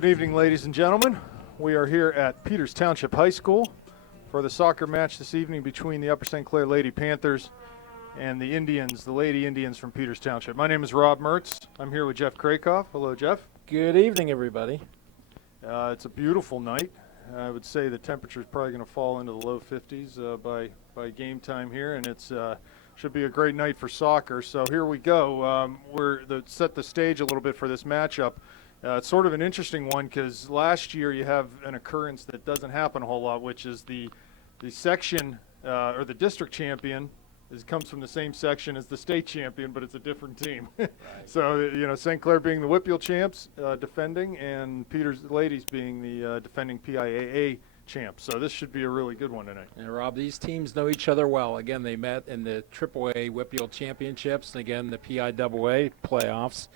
Good evening, ladies and gentlemen. We are here at Peters Township High School for the soccer match this evening between the Upper St. Clair Lady Panthers and the Indians, the Lady Indians from Peters Township. My name is Rob Mertz. I'm here with Jeff Krakoff. Hello, Jeff. Good evening, everybody. It's a beautiful night. I would say the temperature is probably going to fall into the low 50s by game time here, and it's should be a great night for soccer. So here we go. We're set the stage a little bit for this matchup. It's sort of an interesting one because last year you have an occurrence that doesn't happen a whole lot, which is the section or the district champion comes from the same section as the state champion, but it's a different team. Right. So, you know, St. Clair being the Whitfield champs defending, and Peters ladies being the defending PIAA champs. So this should be a really good one tonight. And Rob, these teams know each other well. Again, they met in the AAA Whitfield championships, and again the PIAA playoffs.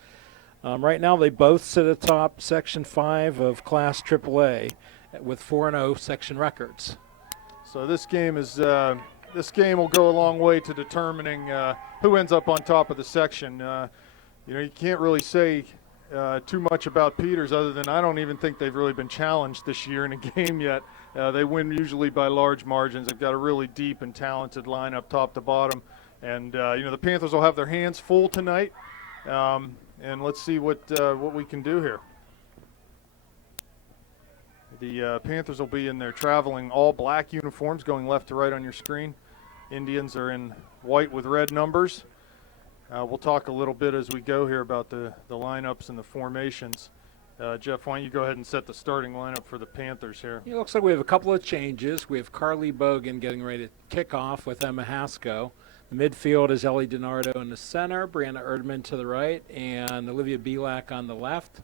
Right now, they both sit atop Section 5 of Class AAA with 4-0 section records. So this game is this game will go a long way to determining who ends up on top of the section. You know, you can't really say too much about Peters other than I don't even think they've really been challenged this year in a game yet. They win usually by large margins. They've got a really deep and talented lineup top to bottom. And, you know, the Panthers will have their hands full tonight. And let's see what we can do here. The Panthers will be in their traveling all-black uniforms going left to right on your screen. Indians are in white with red numbers. We'll talk a little bit as we go here about the lineups and the formations. Jeff, why don't you go ahead and set the starting lineup for the Panthers here. It looks like we have a couple of changes. We have Carly Bogan getting ready to kick off with Emma Haskell. The midfield is Ellie DiNardo in the center, Brianna Erdman to the right, and Olivia Belak on the left.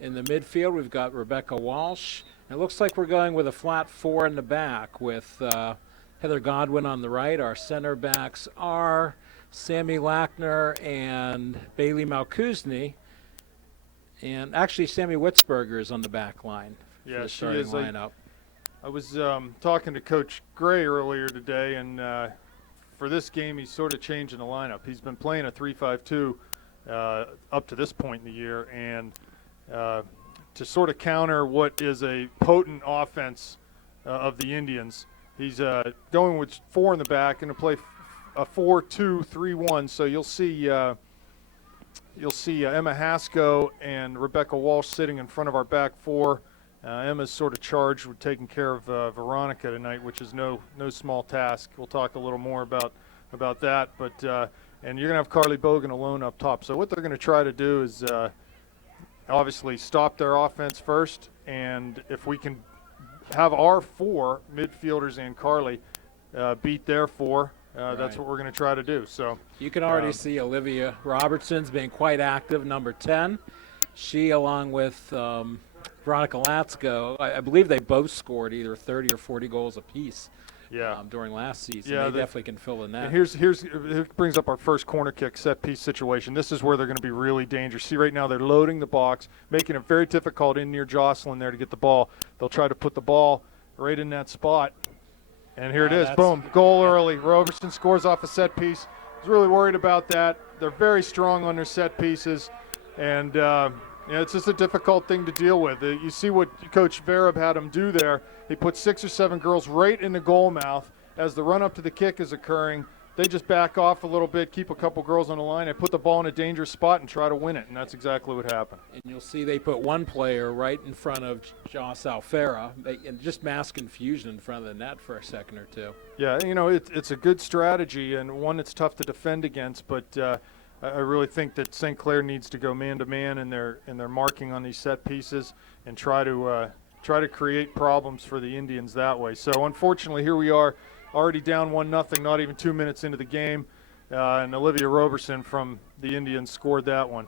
In the midfield, we've got Rebecca Walsh. It looks like we're going with a flat four in the back with Heather Godwin on the right. Our center backs are Sammy Lackner and Bailey Malkuzny. And actually, Sammy Witzberger is on the back line for the starting lineup. I was talking to Coach Gray earlier today, and for this game, he's sort of changing the lineup. He's been playing a 3-5-2 up to this point in the year, and to sort of counter what is a potent offense of the Indians, he's going with four in the back and to play a 4-2-3-1. So you'll see Emma Haskell and Rebecca Walsh sitting in front of our back four. Emma's sort of charged with taking care of Veronica tonight, which is no small task. We'll talk a little more about that. But and you're going to have Carly Bogan alone up top. So what they're going to try to do is obviously stop their offense first. And if we can have our four midfielders and Carly beat their four, that's what we're going to try to do. So you can already see Olivia Robertson's being quite active, number 10. She, along with Veronica Latsko, I believe they both scored either 30 or 40 goals apiece during last season. They definitely can fill the net. And here brings up our first corner kick set piece situation. This is where they're going to be really dangerous. See, right now they're loading the box, making it very difficult in near Jocelyn there to get the ball. They'll try to put the ball right in that spot. And here it is. Boom. Goal early. Roberson scores off a set piece. He's really worried about that. They're very strong on their set pieces. And it's just a difficult thing to deal with. You see what Coach Vereb had him do there. He put 6 or 7 girls right in the goal mouth as the run-up to the kick is occurring. They just back off a little bit, keep a couple girls on the line, and put the ball in a dangerous spot and try to win it, and that's exactly what happened. And you'll see they put one player right in front of Joss Alfera, and just mass confusion in front of the net for a second or two. Yeah, you know, it's a good strategy and one that's tough to defend against, but I really think that St. Clair needs to go man-to-man in their marking on these set pieces and try to create problems for the Indians that way. So unfortunately, here we are, already down 1-0, not even 2 minutes into the game, and Olivia Roberson from the Indians scored that one.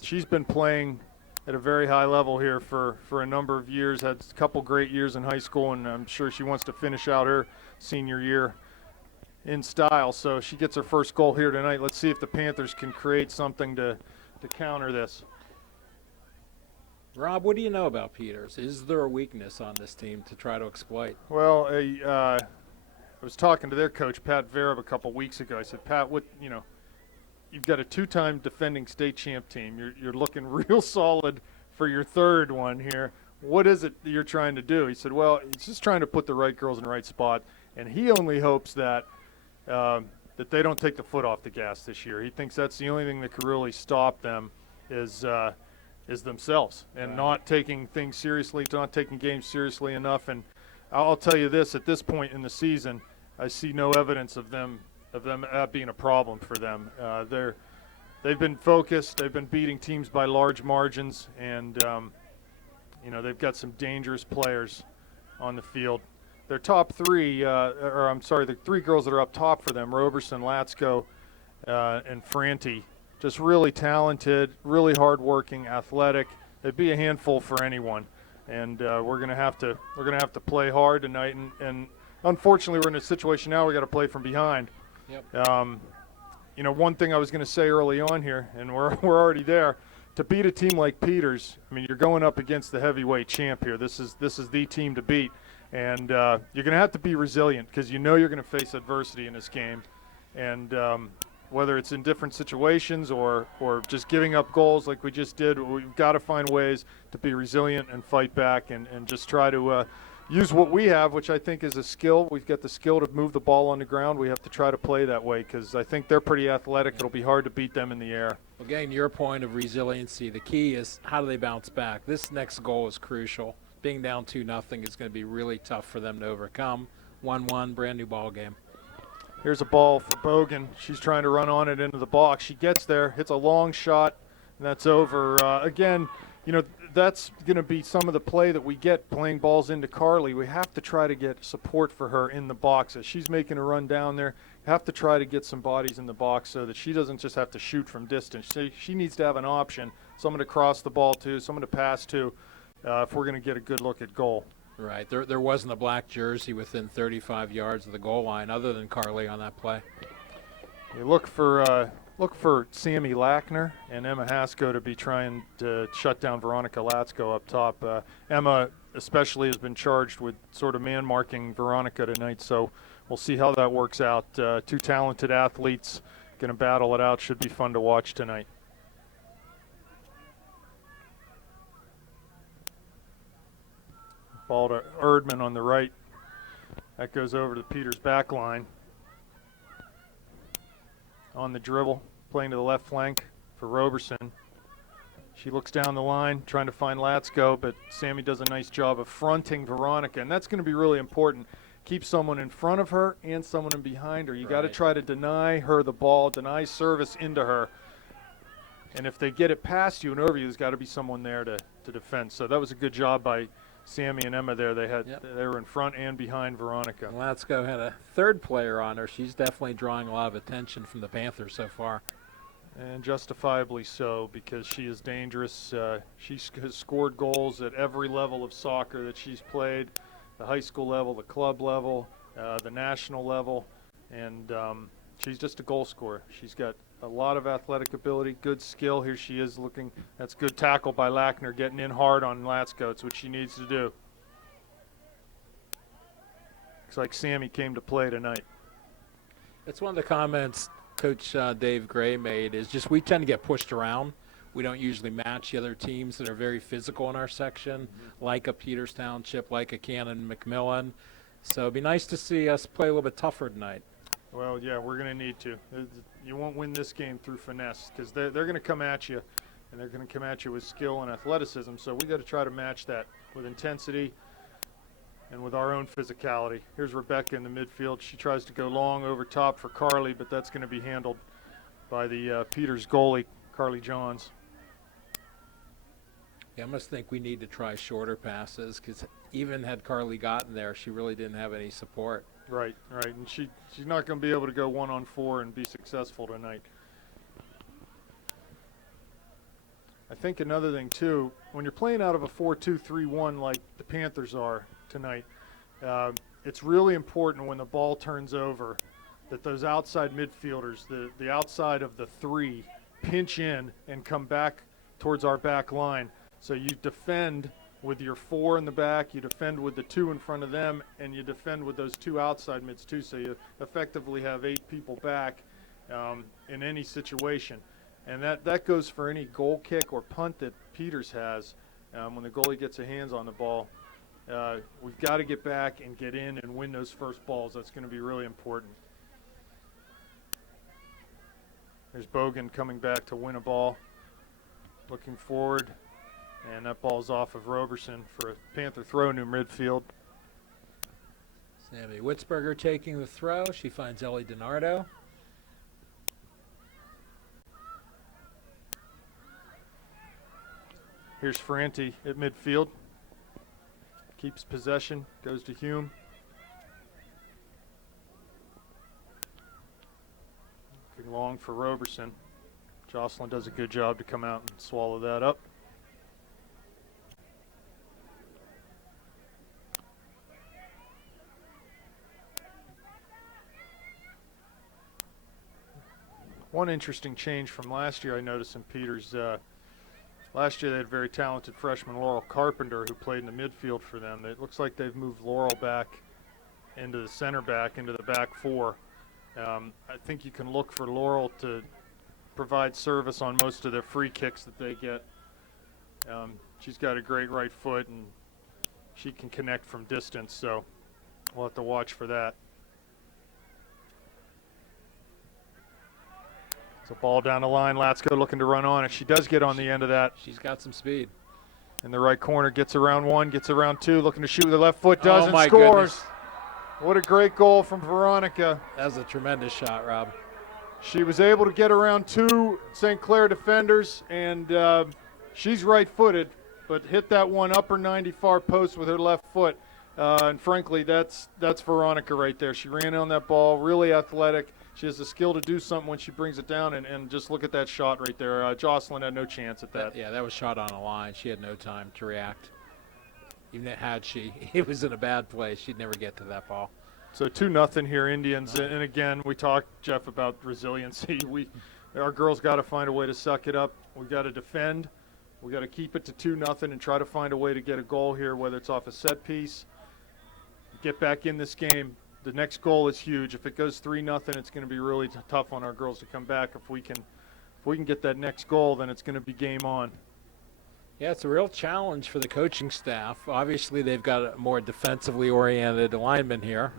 She's been playing at a very high level here for a number of years, had a couple great years in high school, and I'm sure she wants to finish out her senior year in style. So she gets her first goal here tonight. Let's see if the Panthers can create something to counter this. Rob, what do you know about Peters? Is there a weakness on this team to try to exploit? Well, I was talking to their coach, Pat Vereb, a couple weeks ago. I said, Pat, you've got a 2-time defending state champ team. You're looking real solid for your third one here. What is it that you're trying to do? He said, well, he's just trying to put the right girls in the right spot, and he only hopes that that they don't take the foot off the gas this year. He thinks that's the only thing that could really stop them is themselves and not taking things seriously, not taking games seriously enough. And I'll tell you this: at this point in the season, I see no evidence of them being a problem for them. They've been focused. They've been beating teams by large margins, and they've got some dangerous players on the field. Their top three, the three girls that are up top for them, Roberson, Latsko, and Franti, just really talented, really hardworking, athletic. They'd be a handful for anyone, and we're gonna have to play hard tonight. And unfortunately, we're in a situation now we got to play from behind. Yep. One thing I was going to say early on here, and we're already there. To beat a team like Peters, I mean, you're going up against the heavyweight champ here. This is the team to beat, and you're going to have to be resilient because you're going to face adversity in this game, and whether it's in different situations or just giving up goals like we just did, we've got to find ways to be resilient and fight back and just try to use what we have, which I think is a skill. We've got the skill to move the ball on the ground. We have to try to play that way because I think they're pretty athletic. It'll be hard to beat them in the air. Again, your point of resiliency, the key is how do they bounce back? This next goal is crucial. Being down 2-0 is going to be really tough for them to overcome. 1-1, brand new ball game. Here's a ball for Bogan. She's trying to run on it into the box. She gets there, hits a long shot, and that's over. Again, that's going to be some of the play that we get playing balls into Carly. We have to try to get support for her in the box. As she's making a run down there, you have to try to get some bodies in the box so that she doesn't just have to shoot from distance. She needs to have an option, someone to cross the ball to, someone to pass to, if we're going to get a good look at goal. Right. There wasn't a black jersey within 35 yards of the goal line other than Carly on that play. You look for Sammy Lackner and Emma Hasko to be trying to shut down Veronica Latsko up top. Emma especially has been charged with sort of man-marking Veronica tonight, so we'll see how that works out. Two talented athletes going to battle it out. Should be fun to watch tonight. Ball to Erdman on the right. That goes over to Peters' back line. On the dribble, playing to the left flank for Roberson. She looks down the line, trying to find Latsko, but Sammy does a nice job of fronting Veronica, and that's going to be really important. Keep someone in front of her and someone in behind her. You got to try to deny her the ball, deny service into her. And if they get it past you and over you, there's got to be someone there to defend. So that was a good job by Sammy and Emma there. They were in front and behind Veronica. And Latsko had a third player on her. She's definitely drawing a lot of attention from the Panthers so far. And justifiably so, because she is dangerous. She has scored goals at every level of soccer that she's played, the high school level, the club level, the national level, and she's just a goal scorer. She's got a lot of athletic ability, good skill. Here she is looking. That's good tackle by Lackner, getting in hard on Latsko. It's what she needs to do. Looks like Sammy came to play tonight. It's one of the comments Coach Dave Gray made is just we tend to get pushed around. We don't usually match the other teams that are very physical in our section, like a Peters Township, like a Cannon McMillan. So it'd be nice to see us play a little bit tougher tonight. Well, yeah, we're going to need to. You won't win this game through finesse because they're going to come at you, and they're going to come at you with skill and athleticism. So we got to try to match that with intensity and with our own physicality. Here's Rebecca in the midfield. She tries to go long over top for Carly, but that's going to be handled by the Peters goalie, Carly Johns. Yeah, I must think we need to try shorter passes because even had Carly gotten there, she really didn't have any support. Right, and she's not going to be able to go 1-on-4 and be successful tonight. I think another thing too, when you're playing out of a 4-2-3-1 like the Panthers are tonight, it's really important when the ball turns over that those outside midfielders, the outside of the three, pinch in and come back towards our back line. So you defend with your four in the back, you defend with the two in front of them, and you defend with those two outside mids too. So you effectively have 8 people back in any situation. And that goes for any goal kick or punt that Peters has. When the goalie gets a hands on the ball, we've got to get back and get in and win those first balls. That's going to be really important. There's Bogan coming back to win a ball, looking forward, and that ball's off of Roberson for a Panther throw near midfield. Sammy Witzberger taking the throw. She finds Ellie DiNardo. Here's Ferranti at midfield. Keeps possession, goes to Hume. Looking long for Roberson. Jocelyn does a good job to come out and swallow that up. One interesting change from last year I noticed in Peters. Last year they had very talented freshman Laurel Carpenter who played in the midfield for them. It looks like they've moved Laurel back into the center back, into the back four. I think you can look for Laurel to provide service on most of their free kicks that they get. She's got a great right foot and she can connect from distance, so we'll have to watch for that. So ball down the line, Latsko looking to run on it. She does get on the end of that. She's got some speed. In the right corner, gets around one, gets around two, looking to shoot with the left foot, does and my scores. Goodness. What a great goal from Veronica. That was a tremendous shot, Rob. She was able to get around two St. Clair defenders, and she's right-footed, but hit that one upper 90 far post with her left foot. And frankly, that's Veronica right there. She ran on that ball, really athletic. She has the skill to do something when she brings it down, and just look at that shot right there. Jocelyn had no chance at that. Yeah, that was shot on a line. She had no time to react. Even had she, it was in a bad place. She'd never get to that ball. So 2-0 here, Indians. And again, we talked, Jeff, about resiliency. Our girls got to find a way to suck it up. We got to defend. We got to keep it to 2-0 and try to find a way to get a goal here, whether it's off a set piece. Get back in this game. The next goal is huge. If it goes 3-0, it's going to be really tough on our girls to come back. If we can get that next goal, then it's going to be game on. Yeah, it's a real challenge for the coaching staff. Obviously, they've got a more defensively oriented alignment here.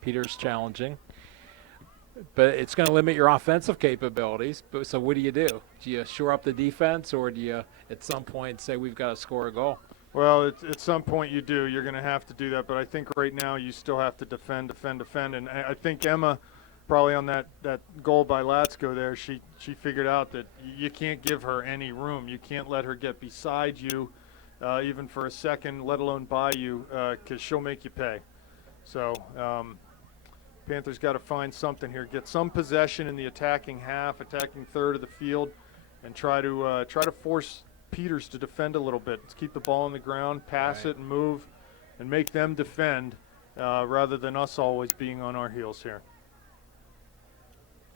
Peter's challenging. But it's going to limit your offensive capabilities. So what do? Do you shore up the defense, or do you at some point say we've got to score a goal? Well, at some point you do. You're going to have to do that. But I think right now you still have to defend. And I think Emma, probably on that goal by Latsko there, she figured out that you can't give her any room. You can't let her get beside you even for a second, let alone by you, because she'll make you pay. So Panthers got to find something here. Get some possession in the attacking half, attacking third of the field, and try to force Peters to defend a little bit. Let's keep the ball on the ground, pass it, and move, and make them defend rather than us always being on our heels here.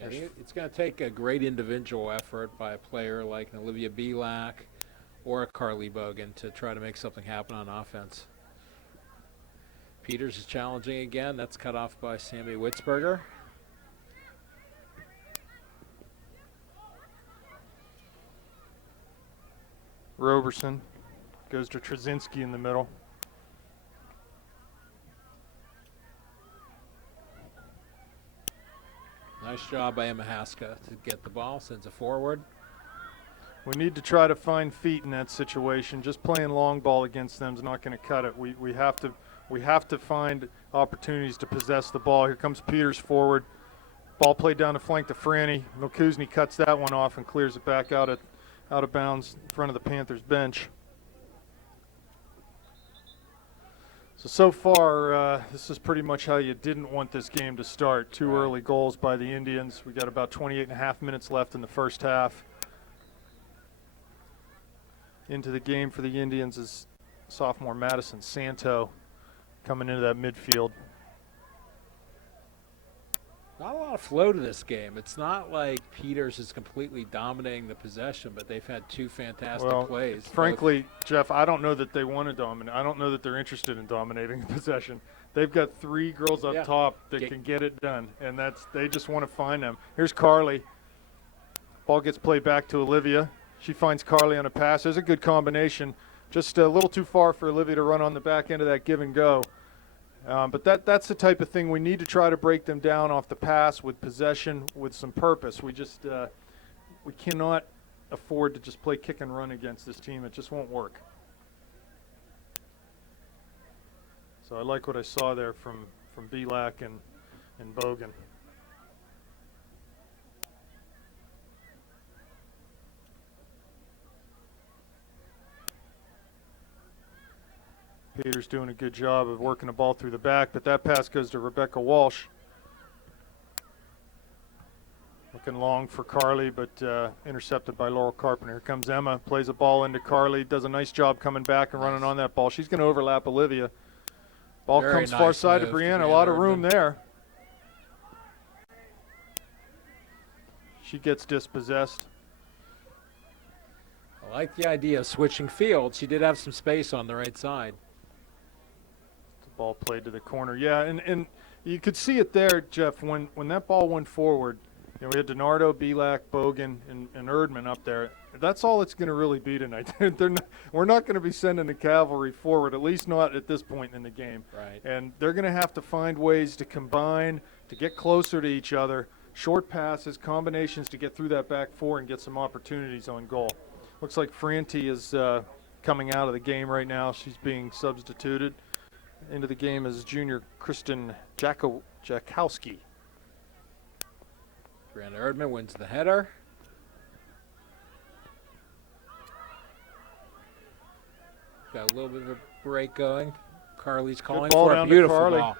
I think it's going to take a great individual effort by a player like an Olivia Belak or a Carly Bogan to try to make something happen on offense. Peters is challenging again. That's cut off by Sammy Witzberger. Roberson goes to Trzynski in the middle. Nice job by Emma Haska to get the ball, sends it forward. We need to try to find feet in that situation. Just playing long ball against them is not going to cut it. We have to find opportunities to possess the ball. Here comes Peters forward. Ball played down the flank to Franny. Milkuzny cuts that one off and clears it back out of bounds in front of the Panthers bench. So far, this is pretty much how you didn't want this game to start. Two early goals by the Indians. We got about 28.5 minutes left in the first half. Into the game for the Indians is sophomore Madison Santo coming into that midfield. Not a lot of flow to this game. It's not like Peters is completely dominating the possession, but they've had two fantastic plays. Frankly, Jeff, I don't know that they want to dominate. I don't know that they're interested in dominating the possession. They've got three girls up top that can get it done, and they just want to find them. Here's Carly. Ball gets played back to Olivia. She finds Carly on a pass. There's a good combination. Just a little too far for Olivia to run on the back end of that give and go. But that's the type of thing we need to try to break them down off the pass with possession, with some purpose. We just we cannot afford to just play kick and run against this team. It just won't work. So I like what I saw there from Belak and Bogan. Peter's doing a good job of working the ball through the back, but that pass goes to Rebecca Walsh. Looking long for Carly, but intercepted by Laurel Carpenter. Here comes Emma, plays a ball into Carly, does a nice job coming back and running on that ball. She's going to overlap Olivia. Ball Very comes nice far side to move Brianna, to a lot of Brianna room Erdman. there. She gets dispossessed. I like the idea of switching fields. She did have some space on the right side. The ball played to the corner. Yeah, and you could see it there, Jeff, when that ball went forward. You know, we had DiNardo, Belak, Bogan, and Erdman up there. That's all it's going to really be tonight. We're not going to be sending the cavalry forward, at least not at this point in the game. Right. And they're going to have to find ways to combine, to get closer to each other, short passes, combinations to get through that back four and get some opportunities on goal. Looks like Franti is coming out of the game right now. She's being substituted. Into the game is junior Kristen Jakowski. Brianna Erdman wins the header. Got a little bit of a break going. Carly's calling ball for a down to beautiful Carly. ball.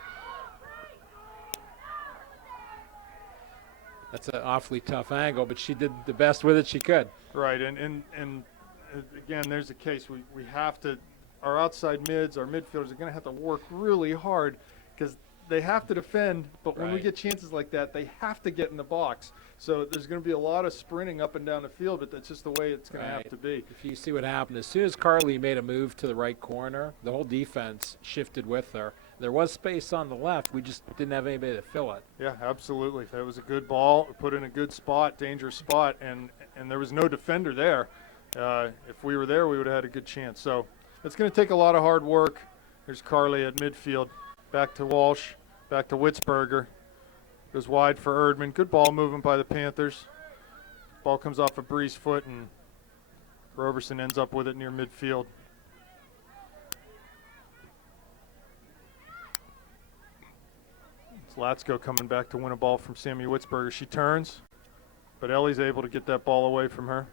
That's an awfully tough angle, but she did the best with it she could. Right, and again, there's a case. We have to, our outside mids, our midfielders are going to have to work really hard because they have to defend, but when we Right. get chances like that, they have to get in the box. So there's going to be a lot of sprinting up and down the field, but that's just the way it's going to have Right. to be. If you see what happened, as soon as Carly made a move to the right corner, the whole defense shifted with her. There was space on the left. We just didn't have anybody to fill it. Yeah, absolutely. That was a good ball, put in a good spot, dangerous spot, and there was no defender there. If we were there, we would have had a good chance. So it's going to take a lot of hard work. There's Carly at midfield. Back to Walsh, back to Witzberger. Goes wide for Erdman. Good ball movement by the Panthers. Ball comes off a Bree's foot, and Roberson ends up with it near midfield. It's Latsko coming back to win a ball from Sammy Witzberger. She turns, but Ellie's able to get that ball away from her.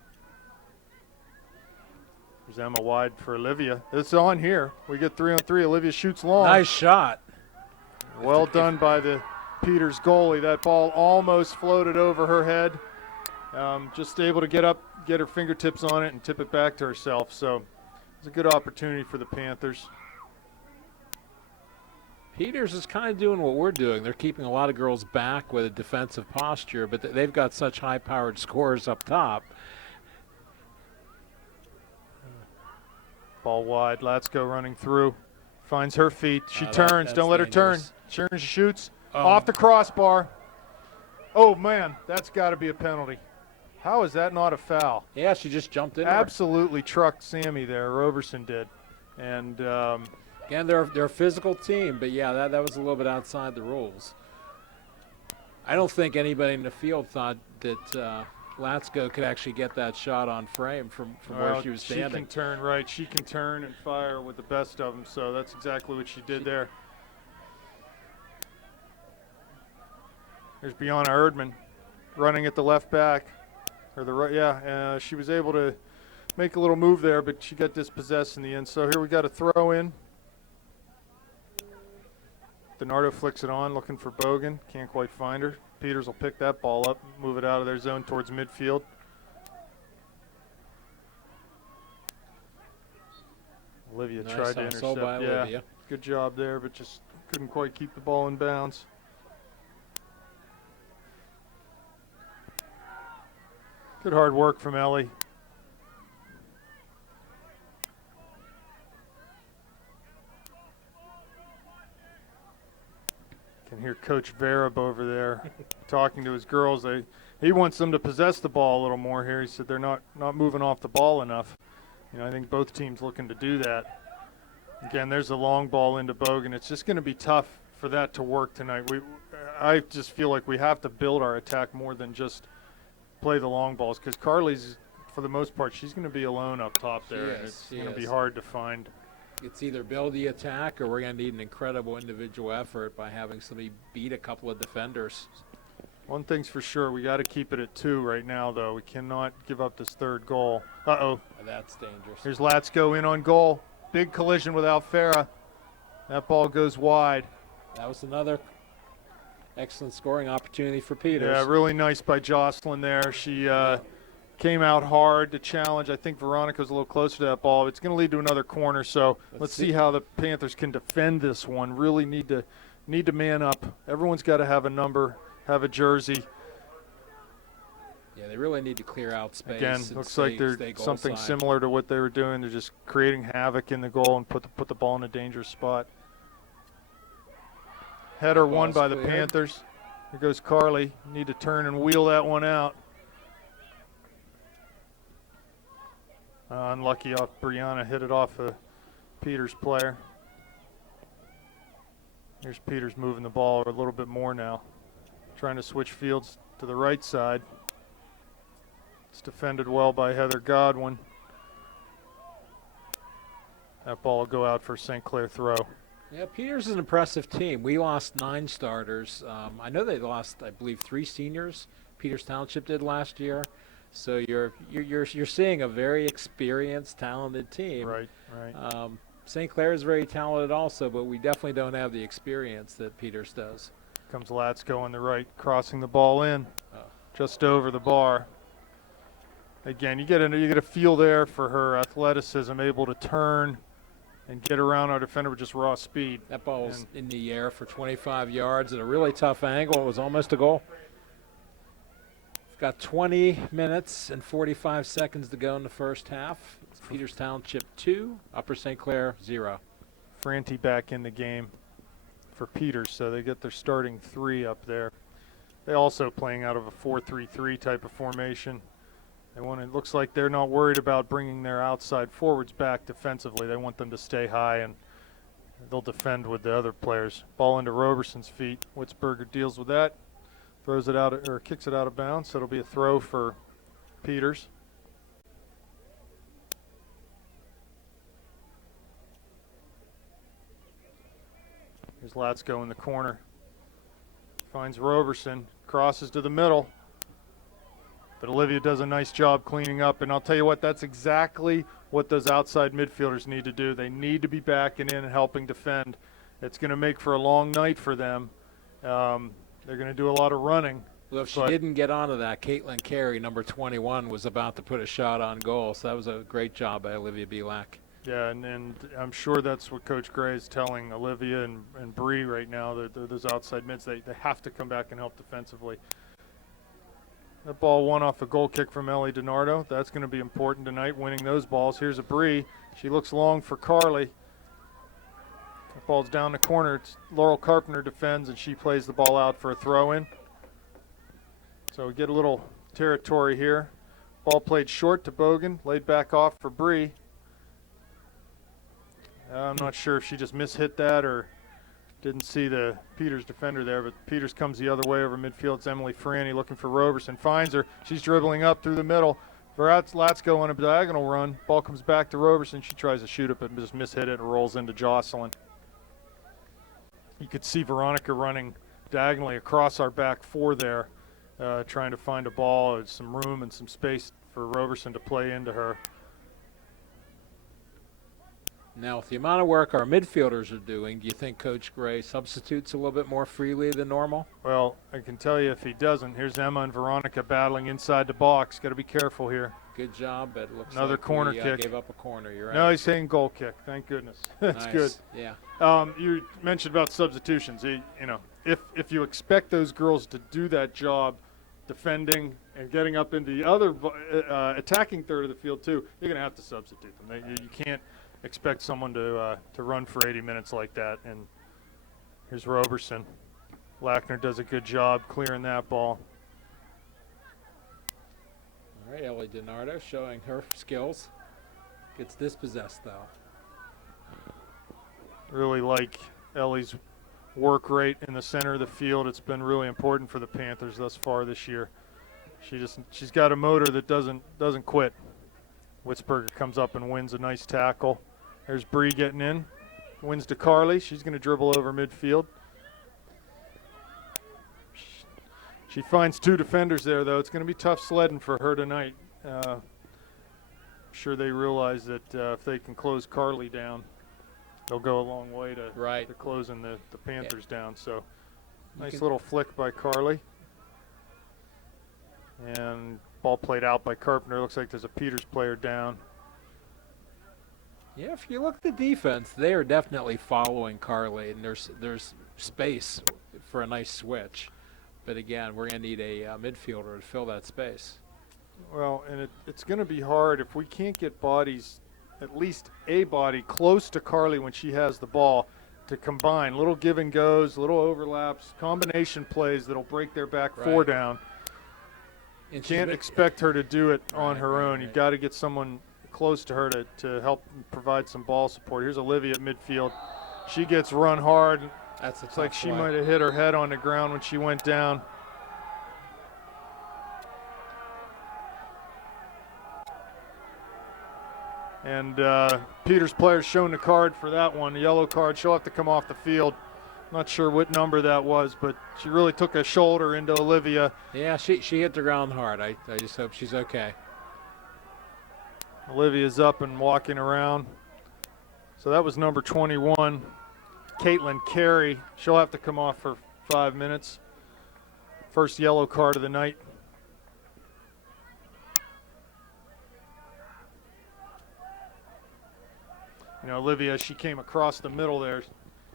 There's Emma wide for Olivia. It's on here. We get 3-on-3. Olivia shoots long. Nice shot. Well done by the Peters goalie. That ball almost floated over her head. Just able to get up, get her fingertips on it, and tip it back to herself. So it's a good opportunity for the Panthers. Peters is kind of doing what we're doing. They're keeping a lot of girls back with a defensive posture, but they've got such high-powered scorers up top. Ball wide. Latsko running through. Finds her feet. She That- turns. that's Don't let her dangerous. turn. Turns, shoots. Oh. Off the crossbar. Oh, man. That's got to be a penalty. How is that not a foul? Yeah, she just jumped in. Absolutely trucked Sammy there. Roberson did. And Again, they're a physical team, but yeah, that was a little bit outside the rules. I don't think anybody in the field thought that Latsko could actually get that shot on frame from where she was She standing. can turn, right. She can turn and fire with the best of them, so that's exactly what she did there. There's Brianna Erdman running at the left back. Or the right, yeah, she was able to make a little move there, but she got dispossessed in the end. So here we got a throw in. DiNardo flicks it on, looking for Bogan. Can't quite find her. Peters will pick that ball up, move it out of their zone towards midfield. Olivia Nice tried to hustle intercept. by Olivia. Good job there, but just couldn't quite keep the ball in bounds. Good hard work from Ellie. Can hear Coach Vereb over there talking to his girls. He wants them to possess the ball a little more here. He said they're not moving off the ball enough. I think both teams looking to do that. Again, there's a long ball into Bogan. It's just going to be tough for that to work tonight. I just feel like we have to build our attack more than just play the long balls, because Carly's, for the most part, she's going to be alone up top there, and it's going to be hard to find. It's either build the attack or we're going to need an incredible individual effort by having somebody beat a couple of defenders. One thing's for sure, we got to keep it at 2 right now, though. We cannot give up this third goal. Uh-oh. That's dangerous. Here's Latsko in on goal. Big collision with Alfera. That ball goes wide. That was another excellent scoring opportunity for Peters. Yeah, really nice by Jocelyn there. She came out hard to challenge. I think Veronica was a little closer to that ball. It's going to lead to another corner, so let's see how the Panthers can defend this one. Really need to man up. Everyone's got to have a number, have a jersey. Yeah, they really need to clear out space. Again, looks like they're something similar to what they were doing. They're just creating havoc in the goal and put the ball in a dangerous spot. Header won by the Panthers. Here goes Carly. Need to turn and wheel that one out. Unlucky off Brianna, hit it off a Peters player. Here's Peters moving the ball a little bit more now. Trying to switch fields to the right side. It's defended well by Heather Godwin. That ball will go out for St. Clair throw. Yeah, Peters is an impressive team. We lost 9 starters. I know they lost, I believe, 3 seniors. Peters Township did last year. So you're seeing a very experienced, talented team. Right. St. Clair is very talented also, but we definitely don't have the experience that Peters does. Comes Latsko on the right, crossing the ball in, just over the bar. Again, you get a feel there for her athleticism, able to turn and get around our defender with just raw speed. That ball was in the air for 25 yards at a really tough angle. It was almost a goal. We've got 20 minutes and 45 seconds to go in the first half. It's Peters Township 2, Upper St. Clair 0. Franti back in the game for Peters, so they get their starting 3 up there. They also playing out of a 4-3-3 type of formation. It looks like they're not worried about bringing their outside forwards back defensively. They want them to stay high, and they'll defend with the other players. Ball into Roberson's feet. Witzberger deals with that, throws it out, or kicks it out of bounds. So it'll be a throw for Peters. Here's Latsko in the corner. Finds Roberson, crosses to the middle. But Olivia does a nice job cleaning up, and I'll tell you what, that's exactly what those outside midfielders need to do. They need to be backing in and helping defend. It's going to make for a long night for them. They're going to do a lot of running. Well, if she didn't get onto that, Caitlin Carey, number 21, was about to put a shot on goal, so that was a great job by Olivia Belak. Yeah, and I'm sure that's what Coach Gray is telling Olivia and Bree right now, that those outside mids, they have to come back and help defensively. That ball won off a goal kick from Ellie DiNardo. That's going to be important tonight, winning those balls. Here's a Bree. She looks long for Carly. That ball's down the corner. It's Laurel Carpenter defends, and she plays the ball out for a throw-in. So we get a little territory here. Ball played short to Bogan, laid back off for Bree. I'm not sure if she just mishit that or didn't see the Peters defender there, but Peters comes the other way over midfield. It's Emily Franny looking for Roberson. Finds her. She's dribbling up through the middle. Latsko on a diagonal run. Ball comes back to Roberson. She tries to shoot it, but just mishit it and rolls into Jocelyn. You could see Veronica running diagonally across our back 4 there, trying to find a ball. There's some room and some space for Roberson to play into her. Now, with the amount of work our midfielders are doing, do you think Coach Gray substitutes a little bit more freely than normal? Well, I can tell you if he doesn't. Here's Emma and Veronica battling inside the box. Got to be careful here. Good job, but it looks another like corner we kick. Gave up a corner. You're right. No, he's saying goal kick. Thank goodness. That's nice. good. Yeah. You mentioned about substitutions. If you expect those girls to do that job, defending and getting up into the other attacking third of the field too, you're going to have to substitute them. You can't expect someone to run for 80 minutes like that. And here's Roberson. Lackner does a good job clearing that ball. All right, Ellie DiNardo showing her skills. Gets dispossessed, though. Really like Ellie's work rate in the center of the field. It's been really important for the Panthers thus far this year. She's got a motor that doesn't quit. Witzberger comes up and wins a nice tackle. There's Bree getting in. Wins to Carly. She's going to dribble over midfield. She finds 2 defenders there, though. It's going to be tough sledding for her tonight. I'm sure they realize that if they can close Carly down, they'll go a long way to closing the Panthers down. So nice little flick by Carly. And ball played out by Carpenter. Looks like there's a Peters player down. Yeah, if you look at the defense, they are definitely following Carly, and there's space for a nice switch. But again, we're going to need a midfielder to fill that space. Well, and it's going to be hard if we can't get bodies, at least a body, close to Carly when she has the ball to combine. Little give and goes, little overlaps, combination plays that'll break their back 4 down. You can't expect her to do it on her own. You've got to get someone close to her to help provide some ball support. Here's Olivia at midfield. She gets run hard. It's like she might have hit her head on the ground when she went down. And Peters' player's shown the card for that one, the yellow card. She'll have to come off the field. Not sure what number that was, but she really took a shoulder into Olivia. Yeah, she hit the ground hard. I just hope she's okay. Olivia's up and walking around. So that was number 21, Caitlin Carey. She'll have to come off for 5 minutes. First yellow card of the night. You know, Olivia, she came across the middle there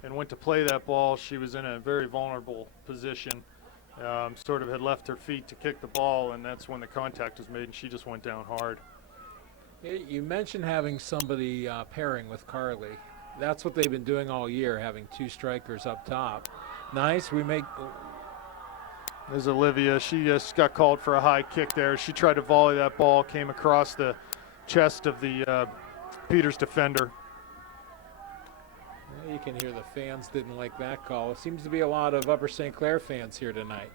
and went to play that ball. She was in a very vulnerable position, sort of had left her feet to kick the ball, and that's when the contact was made, and she just went down hard. You mentioned having somebody pairing with Carly. That's what they've been doing all year, having 2 strikers up top. Nice. There's Olivia. She just got called for a high kick there. She tried to volley that ball, came across the chest of the Peters defender. You can hear the fans didn't like that call. It seems to be a lot of Upper St. Clair fans here tonight.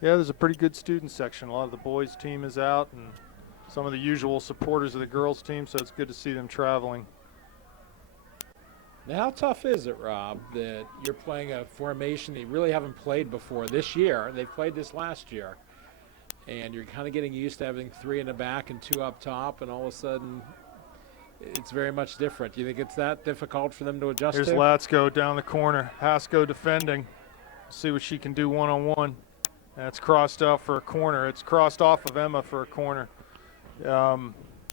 Yeah, there's a pretty good student section. A lot of the boys' team is out, and some of the usual supporters of the girls' team, so it's good to see them traveling. Now, how tough is it, Rob, that you're playing a formation that you really haven't played before this year? They played this last year, and you're kind of getting used to having 3 in the back and 2 up top, and all of a sudden it's very much different. Do you think it's that difficult for them to adjust to? Here's Latsko down the corner. Hasko defending. See what she can do one-on-one. That's crossed out for a corner. It's crossed off of Emma for a corner. Yeah,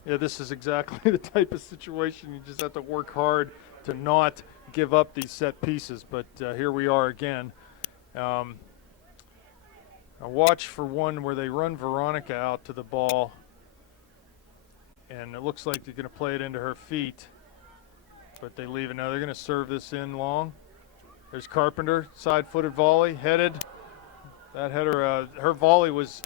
this is exactly the type of situation you just have to work hard to not give up these set pieces. But here we are again. Now watch for one where they run Veronica out to the ball. And it looks like they're going to play it into her feet. But they leave it. Now they're going to serve this in long. There's Carpenter, side-footed volley, headed. That header, her volley was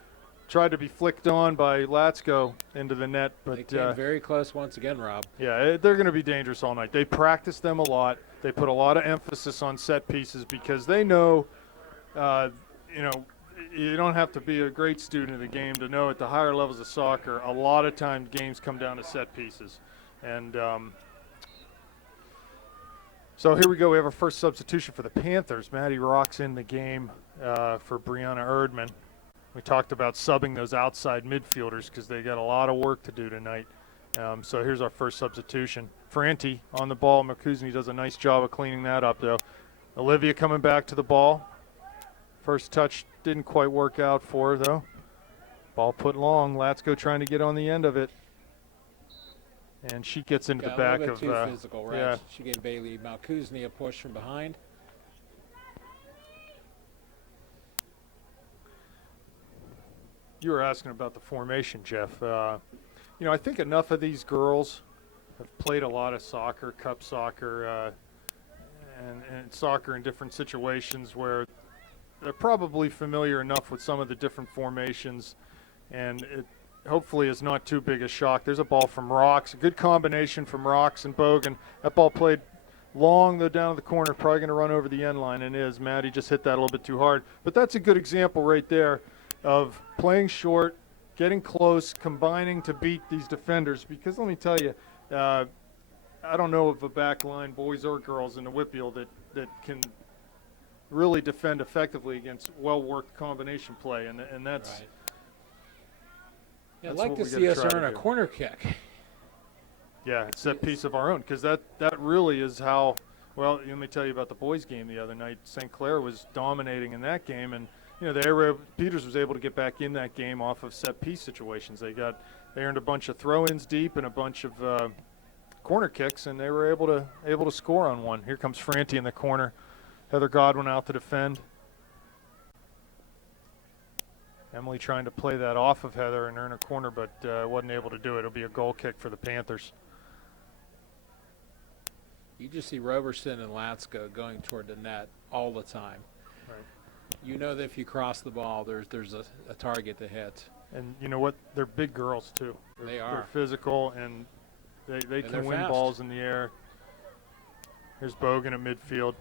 tried to be flicked on by Latsko into the net. But they came very close once again, Rob. Yeah, they're going to be dangerous all night. They practice them a lot. They put a lot of emphasis on set pieces because they know, you don't have to be a great student of the game to know at the higher levels of soccer, a lot of times games come down to set pieces. And so here we go. We have our first substitution for the Panthers. Maddie Rock's in the game for Brianna Erdman. We talked about subbing those outside midfielders because they got a lot of work to do tonight. So here's our first substitution. Franti on the ball. Merkuzny does a nice job of cleaning that up, though. Olivia coming back to the ball. First touch didn't quite work out for her, though. Ball put long. Latsko trying to get on the end of it. And she gets into the back of... too physical, right? Yeah. She gave Bailey Malkuzny a push from behind. You were asking about the formation, Jeff. I think enough of these girls have played a lot of soccer, cup soccer, and soccer in different situations where they're probably familiar enough with some of the different formations, and it hopefully is not too big a shock. There's a ball from Rocks, a good combination from Rocks and Bogan. That ball played long, though, down to the corner, probably going to run over the end line, and is. Maddie just hit that a little bit too hard. But that's a good example right there of playing short, getting close, combining to beat these defenders. Because let me tell you, I don't know of a back line, boys or girls, in the Whitfield that can really defend effectively against well-worked combination play, and that's. Right. Yeah, I'd that's like what to we see gotta us try to earn a do. corner kick. Yeah, it's that piece of our own, because that really is how. Well, let me tell you about the boys' game the other night. St. Clair was dominating in that game, and Peters was able to get back in that game off of set piece situations. They earned a bunch of throw-ins deep and a bunch of corner kicks, and they were able to score on one. Here comes Franti in the corner. Heather Godwin out to defend. Emily trying to play that off of Heather and earn a corner, but wasn't able to do it. It'll be a goal kick for the Panthers. You just see Roberson and Latsko going toward the net all the time. Right. You know that if you cross the ball, there's a target to hit. And you know what? They're big girls, too. They are. They're physical, and they And can they're win fast. balls in the air. Here's Bogan at midfield.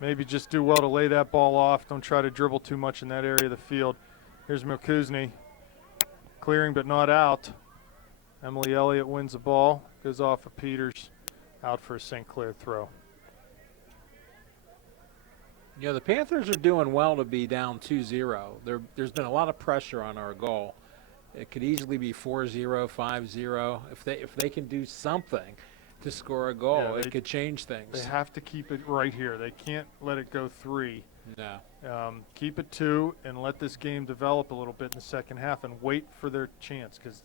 Maybe just do well to lay that ball off. Don't try to dribble too much in that area of the field. Here's Milkuzni. Clearing but not out. Emily Elliott wins the ball. Goes off of Peters. Out for a St. Clair throw. You know, the Panthers are doing well to be down 2-0. There's been a lot of pressure on our goal. It could easily be 4-0, 5-0. If they can do something to score a goal, Yeah, it could change things. They have to keep it right here. They can't let it go 3. No. Keep it 2 and let this game develop a little bit in the second half and wait for their chance, because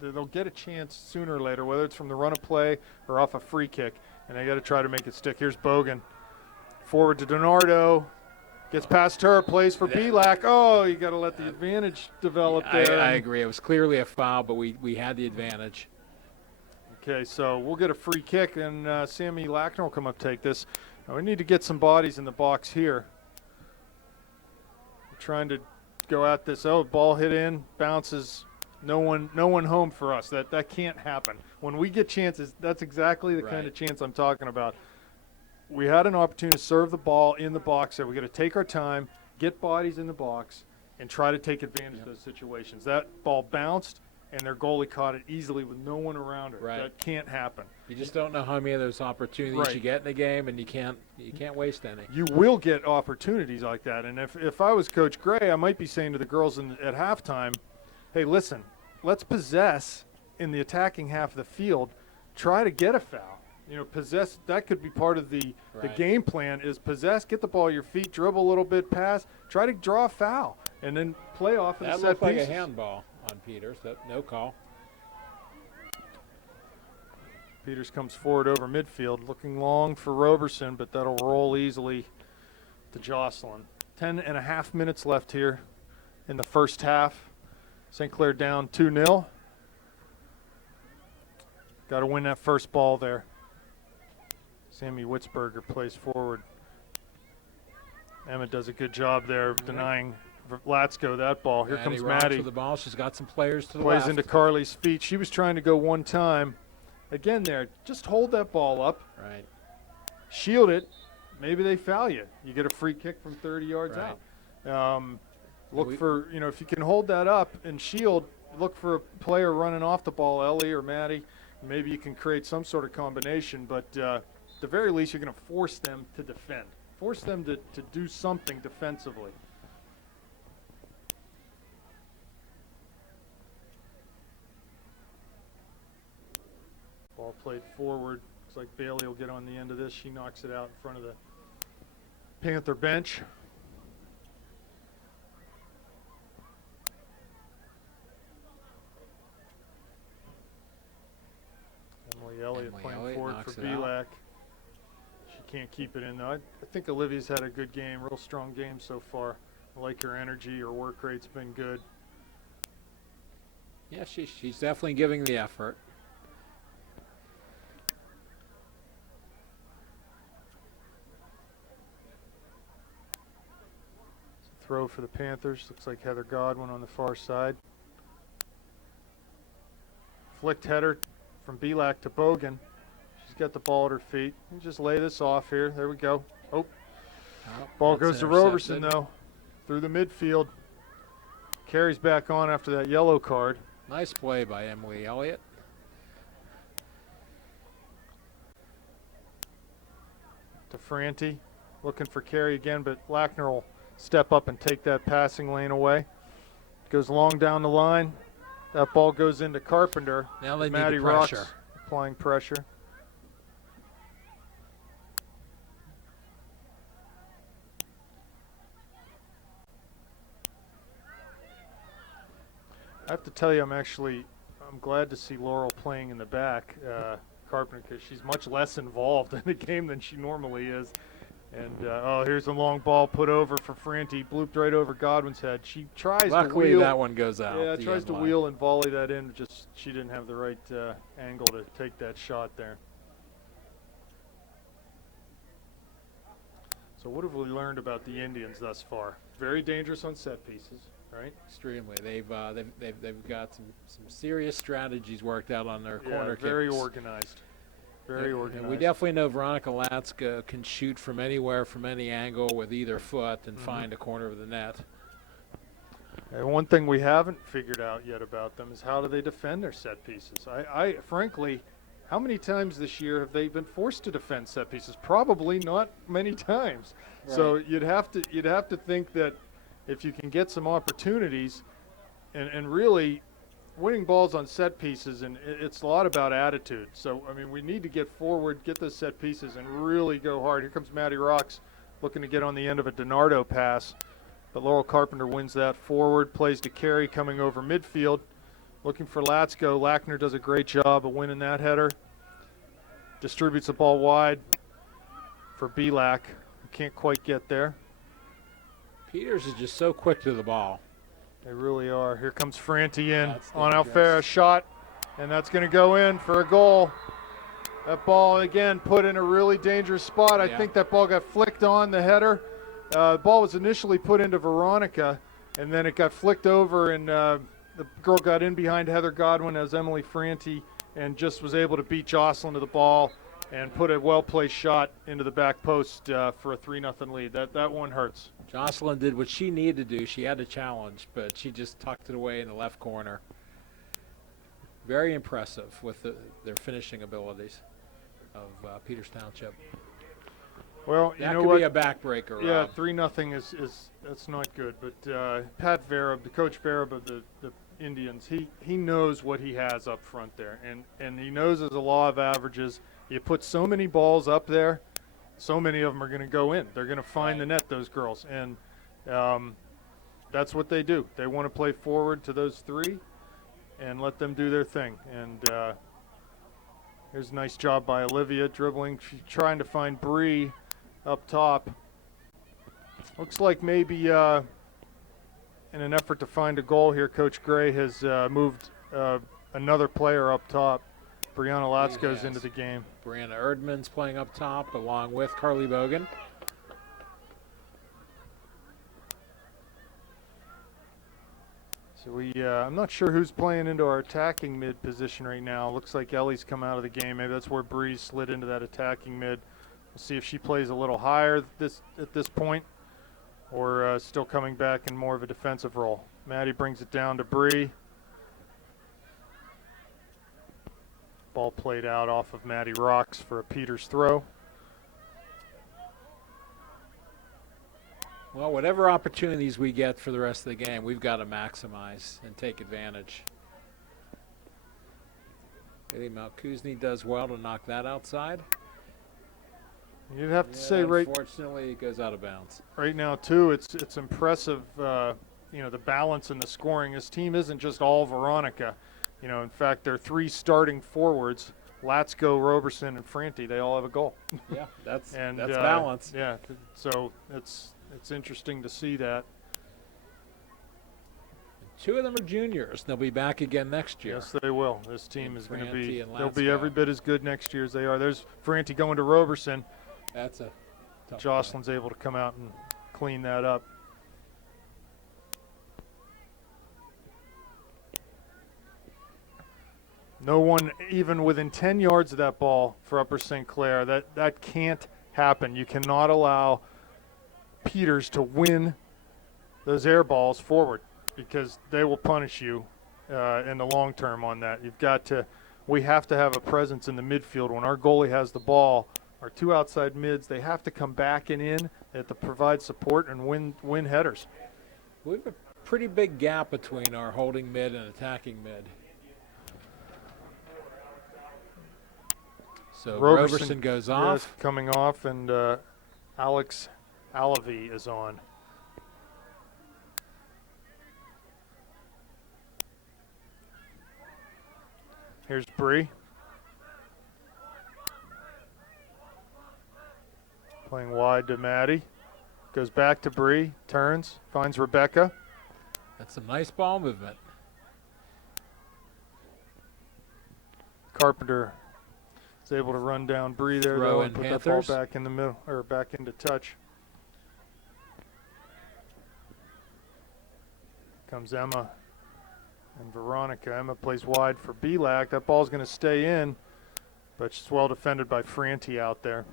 they'll get a chance sooner or later, whether it's from the run of play or off a free kick, and they got to try to make it stick. Here's Bogan. Forward to DiNardo. Gets past her, plays for Belak. Oh, you got to let the advantage develop there. I agree. It was clearly a foul, but we had the advantage. Okay, so we'll get a free kick, and Sammy Lackner will come up take this. Now we need to get some bodies in the box here. We're trying to go at this. Oh, ball hit in, bounces. No one home for us. That can't happen. When we get chances, that's exactly the kind of chance I'm talking about. We had an opportunity to serve the ball in the box there. We got to take our time, get bodies in the box, and try to take advantage of those situations. That ball bounced, and their goalie caught it easily with no one around her. Right. That can't happen. You just don't know how many of those opportunities Right. you get in the game, and you can't waste any. You will get opportunities like that. And if I was Coach Gray, I might be saying to the girls at halftime, hey, listen, let's possess in the attacking half of the field. Try to get a foul. You know, possess, that could be part of the game plan is possess, get the ball at your feet, dribble a little bit, pass, try to draw a foul, and then play off of the That set looked like pieces. a handball on Peters. No call. Peters comes forward over midfield, looking long for Roberson, but that'll roll easily to Jocelyn. 10.5 minutes left here in the first half. St. Clair down 2-0. Got to win that first ball there. Sammy Witzberger plays forward. Emmett does a good job there denying Latsko that ball. Here comes rocks Maddie. with the ball. She's got some players to the Plays left. into Carly's feet. She was trying to go one time. Again there, just hold that ball up. Right. Shield it. Maybe they foul you. You get a free kick from 30 yards out. Look for, if you can hold that up and shield, look for a player running off the ball, Ellie or Maddie. Maybe you can create some sort of combination, but at the very least, you're going to force them to defend. Force them to do something defensively. Ball played forward. Looks like Bailey will get on the end of this. She knocks it out in front of the Panther bench. Emily Elliott playing forward for Belak. She can't keep it in, though. I think Olivia's had a good game, real strong game so far. I like her energy. Her work rate's been good. Yeah, she's definitely giving the effort. throw for the Panthers. Looks like Heather Godwin on the far side. Flicked header from Belak to Bogan. She's got the ball at her feet. You just lay this off here. There we go. Oh, ball goes to Roberson, though, through the midfield. Carries back on after that yellow card. Nice play by Emily Elliott. To Franti, looking for carry again, but Lackner will step up and take that passing lane away. Goes long down the line. That ball goes into Carpenter. Now they Maddie need the pressure. Rocks applying pressure. I have to tell you, I'm glad to see Laurel playing in the back, Carpenter, because she's much less involved in the game than she normally is. And, here's a long ball put over for Franti, blooped right over Godwin's head. She tries to wheel. Luckily, that one goes out. Yeah, tries to wheel and volley that in, just she didn't have the right angle to take that shot there. So what have we learned about the Indians thus far? Very dangerous on set pieces, right? Extremely. They've got some serious strategies worked out on their corner kicks. Very organized. Very organized. And we definitely know Veronica Latska can shoot from anywhere, from any angle with either foot and find a corner of the net. And one thing we haven't figured out yet about them is how do they defend their set pieces. I frankly, how many times this year have they been forced to defend set pieces? Probably not many times. Right. So you'd have to think that if you can get some opportunities and really winning balls on set pieces, and it's a lot about attitude. So, I mean, we need to get forward, get those set pieces, and really go hard. Here comes Maddie Rocks looking to get on the end of a DiNardo pass. But Laurel Carpenter wins that forward, plays to Carey coming over midfield. Looking for Latsko. Lackner does a great job of winning that header. Distributes the ball wide for Belak, who can't quite get there. Peters is just so quick to the ball. They really are. Here comes Franti in on Alfera, shot, and that's going to go in for a goal. That ball, again, put in a really dangerous spot. I think that ball got flicked on the header. The ball was initially put into Veronica, and then it got flicked over, and the girl got in behind Heather Godwin as Emily Franti and just was able to beat Jocelyn to the ball and put a well-placed shot into the back post for a 3-0 lead. That one hurts. Jocelyn did what she needed to do. She had a challenge, but she just tucked it away in the left corner. Very impressive with their finishing abilities of Peters Township. Well, that could be a backbreaker. Yeah, Rob. 3-0 is that's not good. But Pat Vereb, the coach Vereb of the Indians, he knows what he has up front there, and he knows there's a law of averages. You put so many balls up there, so many of them are going to go in. They're going to find the net, those girls, and that's what they do. They want to play forward to those three and let them do their thing. And here's a nice job by Olivia dribbling. She's trying to find Bree up top. Looks like maybe in an effort to find a goal here, Coach Gray has moved another player up top. Brianna Latz goes into the game. Brianna Erdman's playing up top along with Carly Bogan. So I'm not sure who's playing into our attacking mid position right now. Looks like Ellie's come out of the game. Maybe that's where Bree slid into that attacking mid. We'll see if she plays a little higher at this point or still coming back in more of a defensive role. Maddie brings it down to Bree. Ball played out off of Maddie Rocks for a Peters throw. Well, whatever opportunities we get for the rest of the game, we've got to maximize and take advantage. Haley Malkuzny does well to knock that outside. You'd have to say, right? Unfortunately, it goes out of bounds. Right now, too, it's impressive. The balance in the scoring. This team isn't just all Veronica. In fact, their three starting forwards, Latsko, Roberson, and Franti, they all have a goal. Yeah, that's balance. Yeah, so it's interesting to see that. Two of them are juniors. They'll be back again next year. Yes, they will. This team is going to be, they'll be Latsko. every bit as good next year as they are. There's Franti going to Roberson. That's a tough Jocelyn's able to come out and clean that up. No one even within 10 yards of that ball for Upper St. Clair. That can't happen. You cannot allow Peters to win those air balls forward because they will punish you in the long term on that. We have to have a presence in the midfield. When our goalie has the ball, our two outside mids, they have to come back and in. They have to provide support and win headers. We have a pretty big gap between our holding mid and attacking mid. So Roberson goes off. Yes, coming off, and Alex Alavi is on. Here's Bree. Playing wide to Maddie. Goes back to Bree, turns, finds Rebecca. That's some nice ball movement. Carpenter is able to run down Bree there, though, and put that ball back in the middle, or back into touch. Comes Emma and Veronica. Emma plays wide for Belak. That ball's going to stay in, but she's well defended by Franti out there.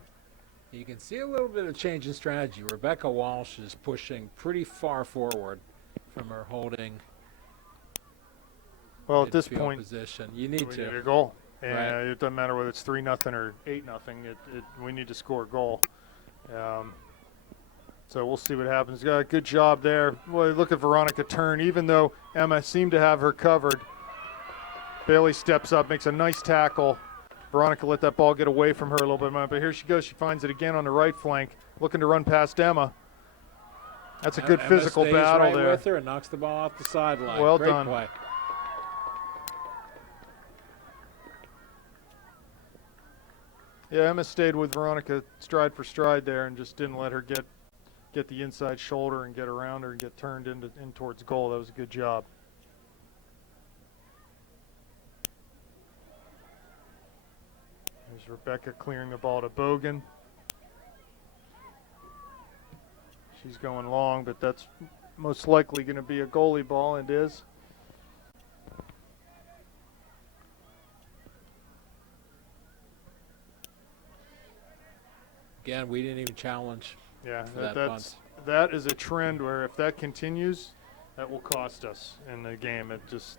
You can see a little bit of change in strategy. Rebecca Walsh is pushing pretty far forward from her holding. Well, at this point, position. You need we to. need a goal. And right. It doesn't matter whether it's 3-0 or 8-0. We need to score a goal. So we'll see what happens. Got a good job there. Well, look at Veronica turn. Even though Emma seemed to have her covered, Bailey steps up, makes a nice tackle. Veronica let that ball get away from her a little bit, but here she goes. She finds it again on the right flank, looking to run past Emma. That's a good Emma physical stays battle right there. With her and knocks the ball off the sideline. Well Great done. Play. Yeah, Emma stayed with Veronica stride for stride there and just didn't let her get the inside shoulder and get around her and get turned in towards goal. That was a good job. There's Rebecca clearing the ball to Bogan. She's going long, but that's most likely going to be a goalie ball, and is. Again, we didn't even challenge. Yeah, for that is a trend where if that continues, that will cost us in the game. It's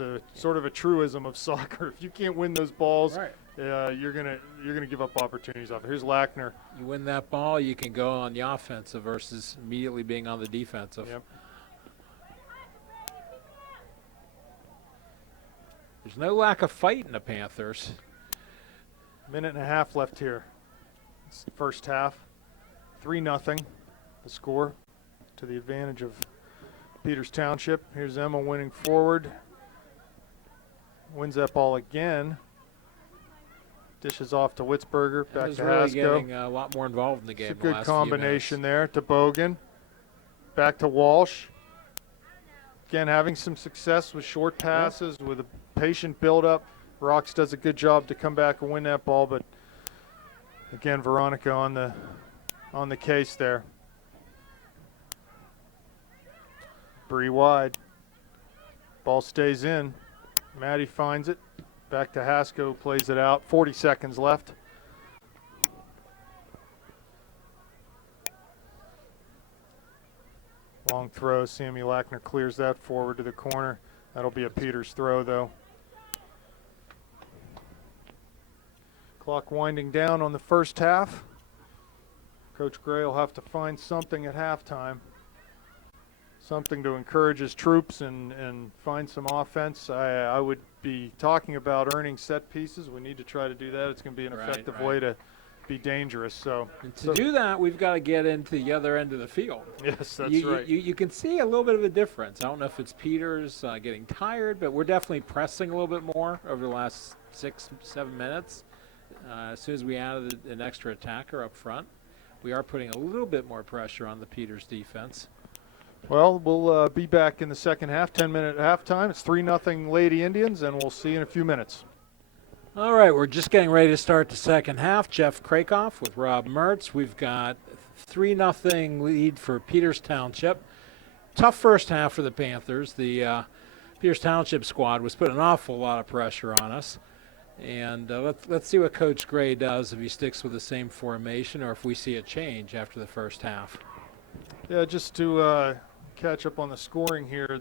a sort of a truism of soccer. If you can't win those balls, right. You're gonna give up opportunities off. Here's Lackner. You win that ball, you can go on the offensive versus immediately being on the defensive. Yep. There's no lack of fight in the Panthers. Minute and a half left here. It's the first half. 3-0, the score to the advantage of Peters Township. Here's Emma winning forward. Wins that ball again. Dishes off to Witzberger. Back Emma's to really Hasko. getting a lot more involved in the game. It's a the good last combination few there to Bogan. Back to Walsh. Again, having some success with short passes, with a patient build-up. Rocks does a good job to come back and win that ball, but again, Veronica on the case there. Bree wide. Ball stays in. Maddie finds it. Back to Hasko, plays it out. 40 seconds left. Long throw. Sammy Lackner clears that forward to the corner. That'll be a Peters throw, though. Clock winding down on the first half. Coach Gray will have to find something at halftime. Something to encourage his troops and find some offense. I would be talking about earning set pieces. We need to try to do that. It's going to be an effective way to be dangerous. So to do that, we've got to get into the other end of the field. Yes, that's right. You can see a little bit of a difference. I don't know if it's Peters getting tired, but we're definitely pressing a little bit more over the last 6-7 minutes. As soon as we added an extra attacker up front, we are putting a little bit more pressure on the Peters defense. Well, we'll be back in the second half, 10-minute halftime. It's 3-0 Lady Indians, and we'll see you in a few minutes. All right, we're just getting ready to start the second half. Jeff Krakoff with Rob Mertz. We've got 3-0 lead for Peters Township. Tough first half for the Panthers. The Pierce Township squad was putting an awful lot of pressure on us. And let's see what Coach Gray does, if he sticks with the same formation or if we see a change after the first half. Yeah, just to catch up on the scoring here,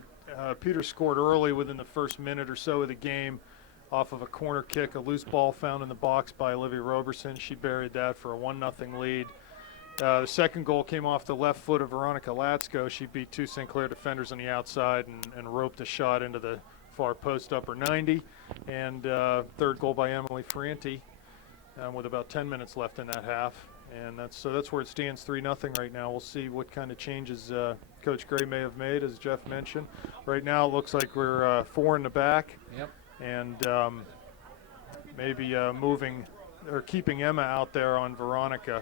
Peter scored early within the first minute or so of the game off of a corner kick, a loose ball found in the box by Olivia Roberson. She buried that for a 1-0 lead. The second goal came off the left foot of Veronica Latsko. She beat two St. Clair defenders on the outside and roped a shot into the far post upper 90. And third goal by Emily Franti with about 10 minutes left in that half. And that's where it stands 3-0 right now. We'll see what kind of changes Coach Gray may have made, as Jeff mentioned. Right now it looks like we're 4 in the back. Yep. And maybe moving or keeping Emma out there on Veronica.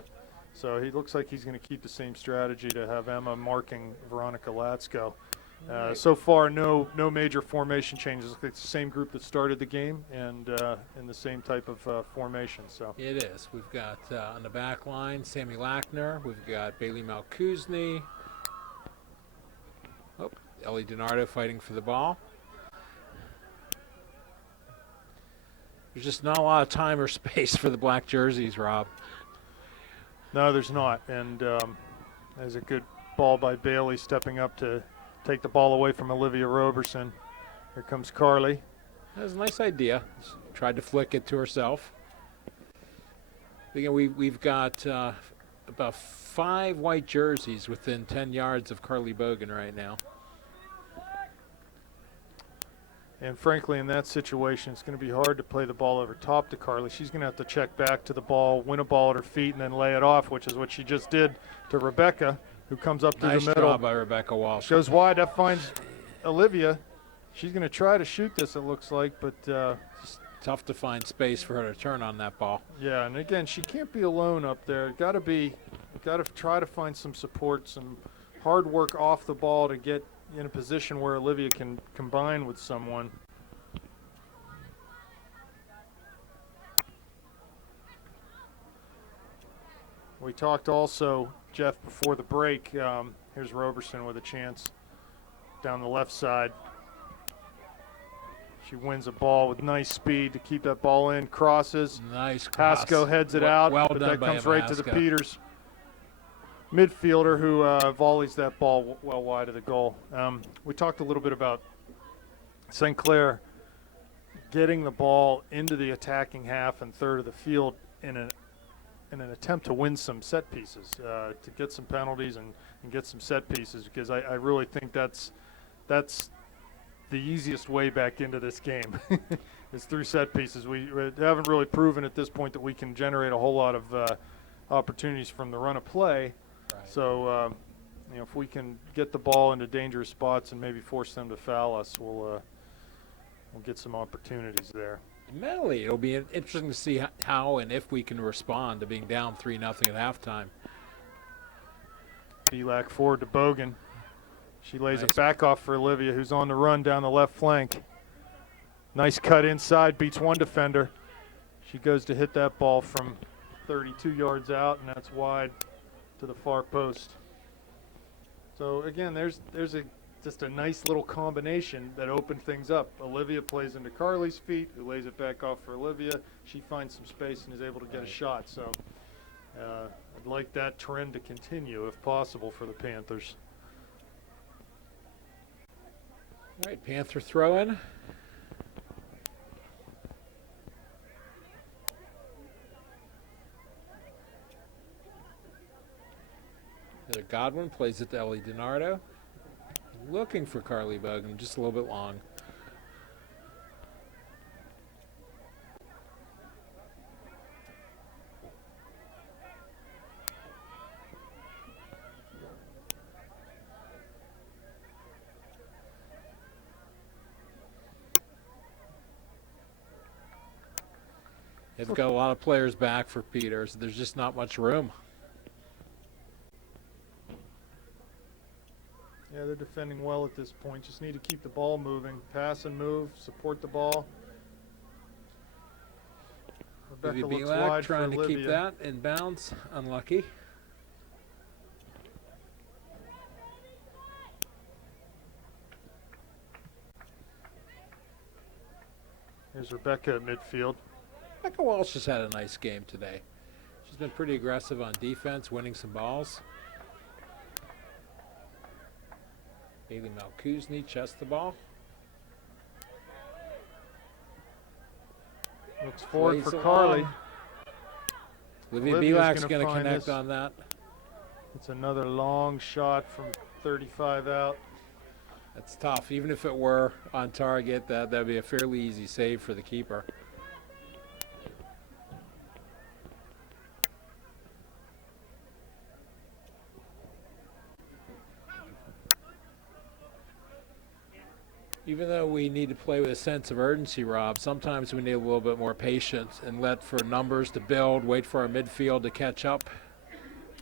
So he looks like he's going to keep the same strategy to have Emma marking Veronica Latsko. So far, no major formation changes. It's the same group that started the game and in the same type of formation. So it is. We've got on the back line Sammy Lackner. We've got Bailey Malkuzny. Oh, Ellie DiNardo fighting for the ball. There's just not a lot of time or space for the black jerseys, Rob. No, there's not. And there's a good ball by Bailey stepping up to take the ball away from Olivia Roberson. Here comes Carly. That was a nice idea. She tried to flick it to herself. Again, we've got about 5 white jerseys within 10 yards of Carly Bogan right now. And frankly, in that situation, it's going to be hard to play the ball over top to Carly. She's going to have to check back to the ball, win a ball at her feet, and then lay it off, which is what she just did to Rebecca, who comes up through the middle. Nice job by Rebecca Walsh. Goes wide. That finds Olivia. She's going to try to shoot this, it looks like, but it's tough to find space for her to turn on that ball. Yeah, and again, she can't be alone up there. Got to try to find some support, some hard work off the ball to get in a position where Olivia can combine with someone. We talked also, Jeff, before the break. Here's Roberson with a chance down the left side. She wins a ball with nice speed to keep that ball in. Crosses. Nice cross. Pasco heads it out, well but done that by comes Emma right to the Haskell. Peters midfielder who volleys that ball well wide of the goal. We talked a little bit about St. Clair getting the ball into the attacking half and third of the field in an attempt to win some set pieces, to get some penalties and get some set pieces, because I really think that's the easiest way back into this game is through set pieces. We haven't really proven at this point that we can generate a whole lot of opportunities from the run of play. Right. So, if we can get the ball into dangerous spots and maybe force them to foul us, we'll get some opportunities there. Mentally, it'll be interesting to see how and if we can respond to being down 3-0 at halftime. Belak forward to Bogan. She lays Nice. it back off for Olivia, who's on the run down the left flank. Nice cut inside, beats one defender. She goes to hit that ball from 32 yards out, and that's wide to the far post. So again, there's just a nice little combination that opened things up. Olivia plays into Carly's feet, who lays it back off for Olivia. She finds some space and is able to get a shot. So I'd like that trend to continue if possible for the Panthers. All right, Panther throw-in. Heather Godwin plays it to Ellie DiNardo. Looking for Carly Bogan, just a little bit long. They've got a lot of players back for Peters. There's just not much room. Yeah, they're defending well at this point. Just need to keep the ball moving. Pass and move, support the ball. Rebecca Olivia looks Belak wide for trying to Olivia. keep that in bounds. Unlucky. Here's Rebecca at midfield. Becca Walsh has had a nice game today. She's been pretty aggressive on defense, winning some balls. Haley Malkuzny chests the ball. Looks forward Plays for it Carly. long. Olivia Olivia's Belak's gonna going to find connect this. on that. It's another long shot from 35 out. That's tough. Even if it were on target, that'd be a fairly easy save for the keeper. Even though we need to play with a sense of urgency, Rob, sometimes we need a little bit more patience and let for numbers to build, wait for our midfield to catch up.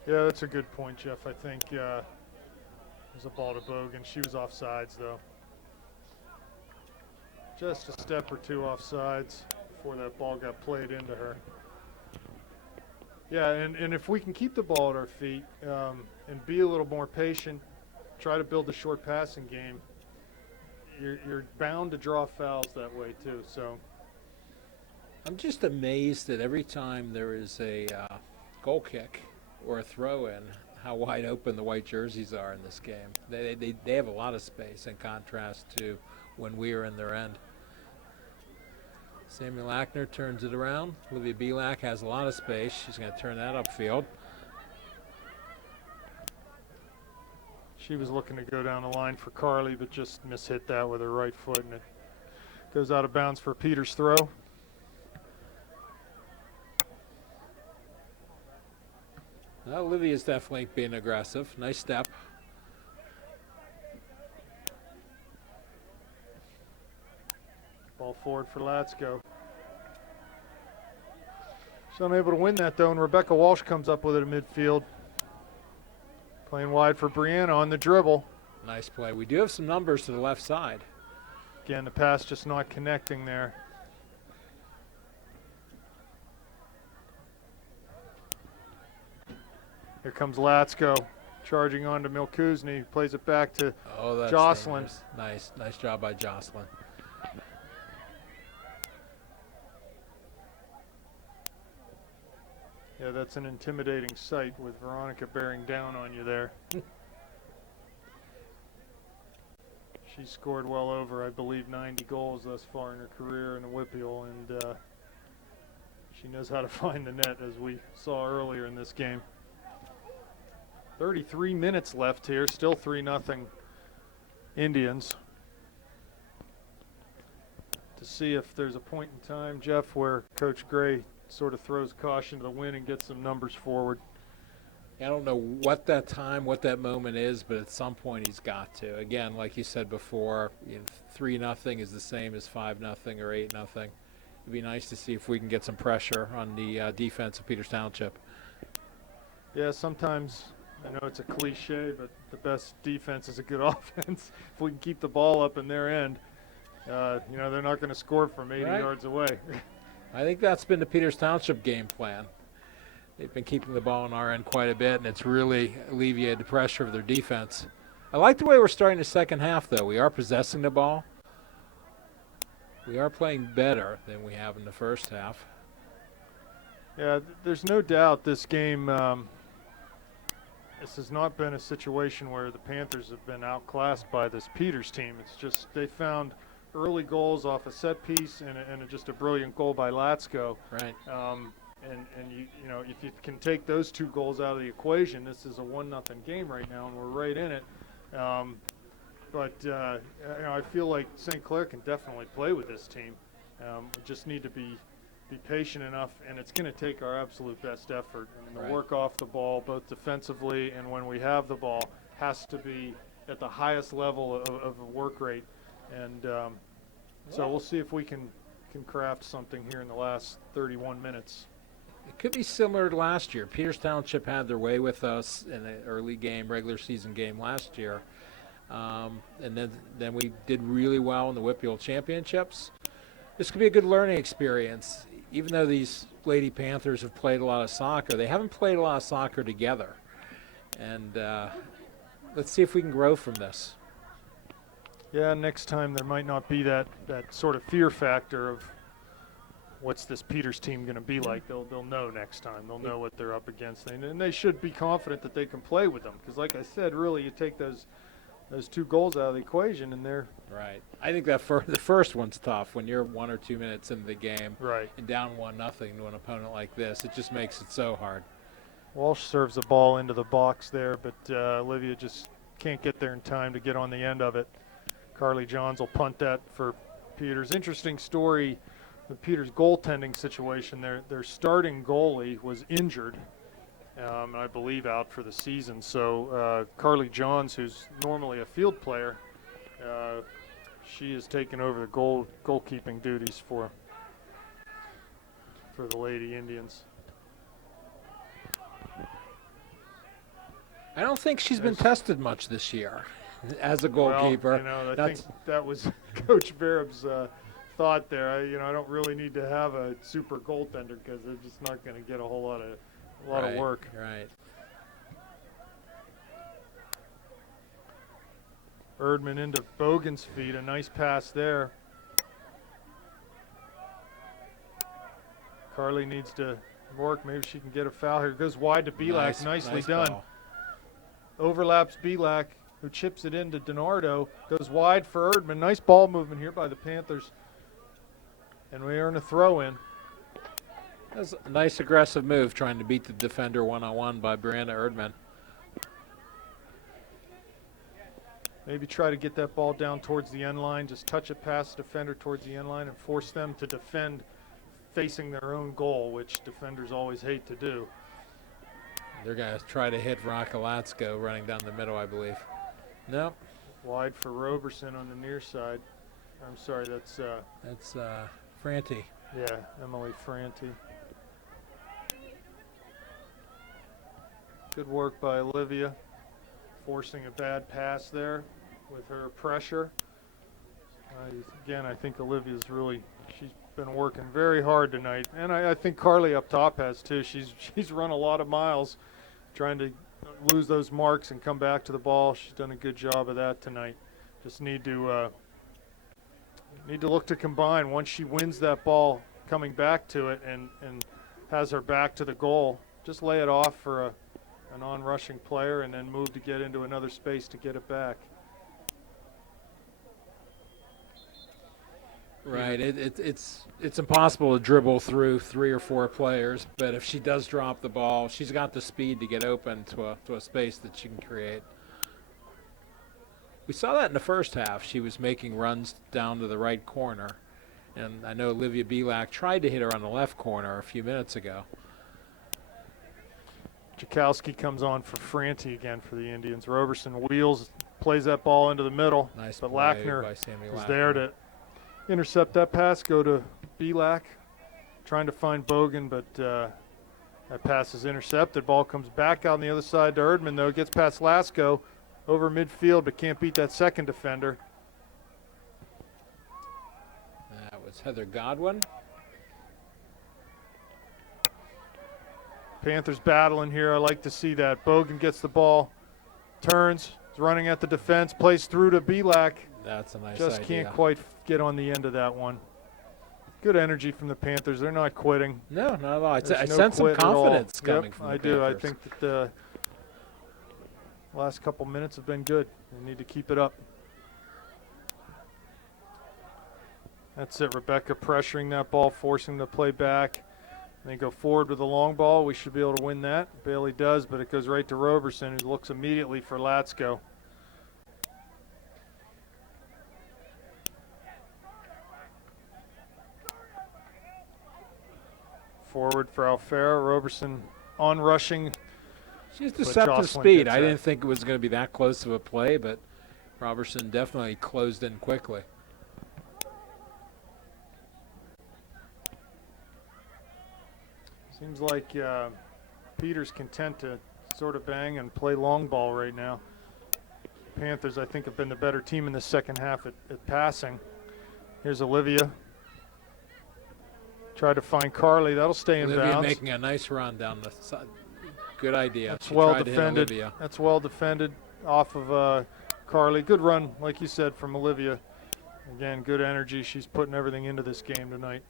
Yeah, that's a good point, Jeff. I think there's a ball to Bogan. She was offsides, though. Just a step or two offsides before that ball got played into her. Yeah, and if we can keep the ball at our feet and be a little more patient, try to build a short passing game, you're bound to draw fouls that way too. So I'm just amazed that every time there is a goal kick or a throw-in, how wide open the white jerseys are in this game. They have a lot of space in contrast to when we are in their end. Samuel Ackner turns it around. Olivia Belak has a lot of space. She's going to turn that upfield. she was looking to go down the line for Carly, but just mishit that with her right foot, and it goes out of bounds for Peters' throw. Olivia's definitely being aggressive. Nice step. Ball forward for Latsko. She's unable to win that, though, and Rebecca Walsh comes up with it in midfield. Playing wide for Brianna on the dribble. Nice play. We do have some numbers to the left side. Again, the pass just not connecting there. Here comes Latsko, charging on to Milkuzni. Plays it back to That's Jocelyn. dangerous. Nice job by Jocelyn. Yeah, that's an intimidating sight with Veronica bearing down on you there. She scored well over, I believe, 90 goals thus far in her career in the Whippeal, and she knows how to find the net, as we saw earlier in this game. 33 minutes left here, still 3-0 Indians. To see if there's a point in time, Jeff, where Coach Gray sort of throws caution to the wind and gets some numbers forward. I don't know what that time, what that moment is, but at some point he's got to. Again, like you said before, 3-0 is the same as 5-0 or 8-0. It'd be nice to see if we can get some pressure on the defense of Peters Township. Yeah, sometimes, I know it's a cliche, but the best defense is a good offense. If we can keep the ball up in their end, they're not going to score from 80 Right. yards away. I think that's been the Peters Township game plan. They've been keeping the ball on our end quite a bit, and it's really alleviated the pressure of their defense. I like the way we're starting the second half, though. We are possessing the ball. We are playing better than we have in the first half. Yeah, there's no doubt this game, this has not been a situation where the Panthers have been outclassed by this Peters team. It's just they found early goals off a set piece and just a brilliant goal by Latsko. Right. And if you can take those two goals out of the equation, this is a 1-0 game right now, and we're right in it. I feel like St. Clair can definitely play with this team. We just need to be patient enough, and it's going to take our absolute best effort. And the Right. work off the ball, both defensively and when we have the ball, has to be at the highest level of work rate. And so we'll see if we can craft something here in the last 31 minutes. It could be similar to last year. Peters Township had their way with us in an early game, regular season game last year. And then we did really well in the Whippeal Championships. This could be a good learning experience. Even though these Lady Panthers have played a lot of soccer, they haven't played a lot of soccer together. And let's see if we can grow from this. Yeah, next time there might not be that sort of fear factor of what's this Peters team going to be like. They'll know next time. They'll know what they're up against, and they should be confident that they can play with them. Because, like I said, really, you take those 2 goals out of the equation, and they're right. I think that the first one's tough when you're 1 or 2 minutes into the game, right. And down 1-0 to an opponent like this. It just makes it so hard. Walsh serves the ball into the box there, but Olivia just can't get there in time to get on the end of it. Carly Johns will punt that for Peters. Interesting story, the Peters goaltending situation. Their starting goalie was injured, I believe out for the season. So Carly Johns, who's normally a field player, she has taken over the goalkeeping duties for the Lady Indians. I don't think she's been tested much this year as a goalkeeper. Well, I think that was Coach Verub's thought there. I don't really need to have a super goaltender because they're just not going to get a whole lot of work. Right. Erdman into Bogan's feet. A nice pass there. Carly needs to work. Maybe she can get a foul here. Goes wide to Belak. Nicely done. Ball. Overlaps Belak, who chips it into DiNardo. Goes wide for Erdman. Nice ball movement here by the Panthers. And we earn a throw in. That's a nice aggressive move trying to beat the defender one-on-one by Brianna Erdman. Maybe try to get that ball down towards the end line. Just touch it past the defender towards the end line and force them to defend facing their own goal, which defenders always hate to do. They're going to try to hit Rakalatsko running down the middle, I believe. Nope. Wide for Roberson on the near side. I'm sorry, that's Franti. Yeah, Emily Franti. Good work by Olivia, forcing a bad pass there with her pressure. Again, I think Olivia's she's been working very hard tonight, and I think Carly up top has too. She's run a lot of miles trying to lose those marks and come back to the ball. She's done a good job of that tonight. Just need to look to combine. Once she wins that ball coming back to it and has her back to the goal, just lay it off for an on-rushing player and then move to get into another space to get it back. Right, it's impossible to dribble through 3 or 4 players, but if she does drop the ball, she's got the speed to get open to a space that she can create. We saw that in the first half. She was making runs down to the right corner, and I know Olivia Belak tried to hit her on the left corner a few minutes ago. Jakowski comes on for Franti again for the Indians. Roberson wheels, plays that ball into the middle, Nice but play Lackner by Sammy is Lackner. there to intercept that pass, go to Belak, trying to find Bogan, but that pass is intercepted. Ball comes back out on the other side to Erdman, though. Gets past Lasko over midfield, but can't beat that second defender. That was Heather Godwin. Panthers battling here. I like to see that. Bogan gets the ball, turns, is running at the defense, plays through to Belak. That's a nice Just idea. can't quite get on the end of that one. Good energy from the Panthers. They're not quitting. No, not at all. I There's no sense some quit at all. confidence coming Yep, from the I do. I Panthers. think that the last couple minutes have been good. They need to keep it up. That's it. Rebecca pressuring that ball, forcing the play back. They go forward with the long ball. We should be able to win that. Bailey does, but it goes right to Roberson, who looks immediately for Latsko. Forward for Alfaro. Roberson on rushing. She's But deceptive Jocelyn speed. gets I that. didn't think it was going to be that close of a play, but Robertson definitely closed in quickly. Seems like Peter's content to sort of bang and play long ball right now. Panthers, I think, have been the better team in the second half at passing. Here's Olivia. Try to find Carly. That'll stay in Olivia bounds. making a nice run down the side. Good idea. That's She well tried to hit defended. Olivia. That's well defended off of Carly. Good run, like you said, from Olivia. Again, good energy. She's putting everything into this game tonight.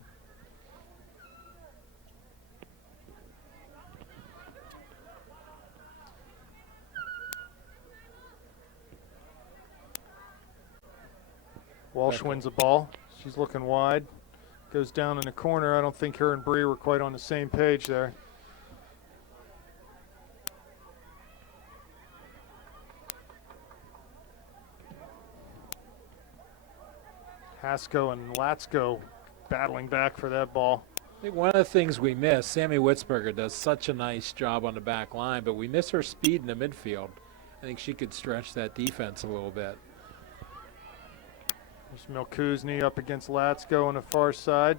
Walsh wins the ball. She's looking wide. Goes down in the corner. I don't think her and Bree were quite on the same page there. Hasko and Latsko battling back for that ball. I think one of the things we miss, Sammy Witzberger does such a nice job on the back line, but we miss her speed in the midfield. I think she could stretch that defense a little bit. There's Milkuzny up against Latsko on the far side.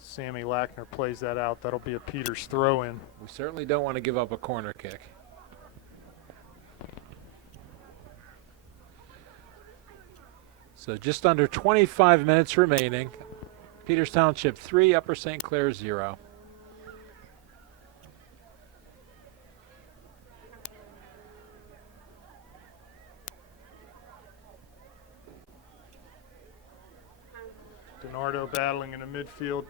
Sammy Lackner plays that out. That'll be a Peters throw-in. We certainly don't want to give up a corner kick. So just under 25 minutes remaining. Peters Township 3, Upper St. Clair 0. DiNardo battling in the midfield.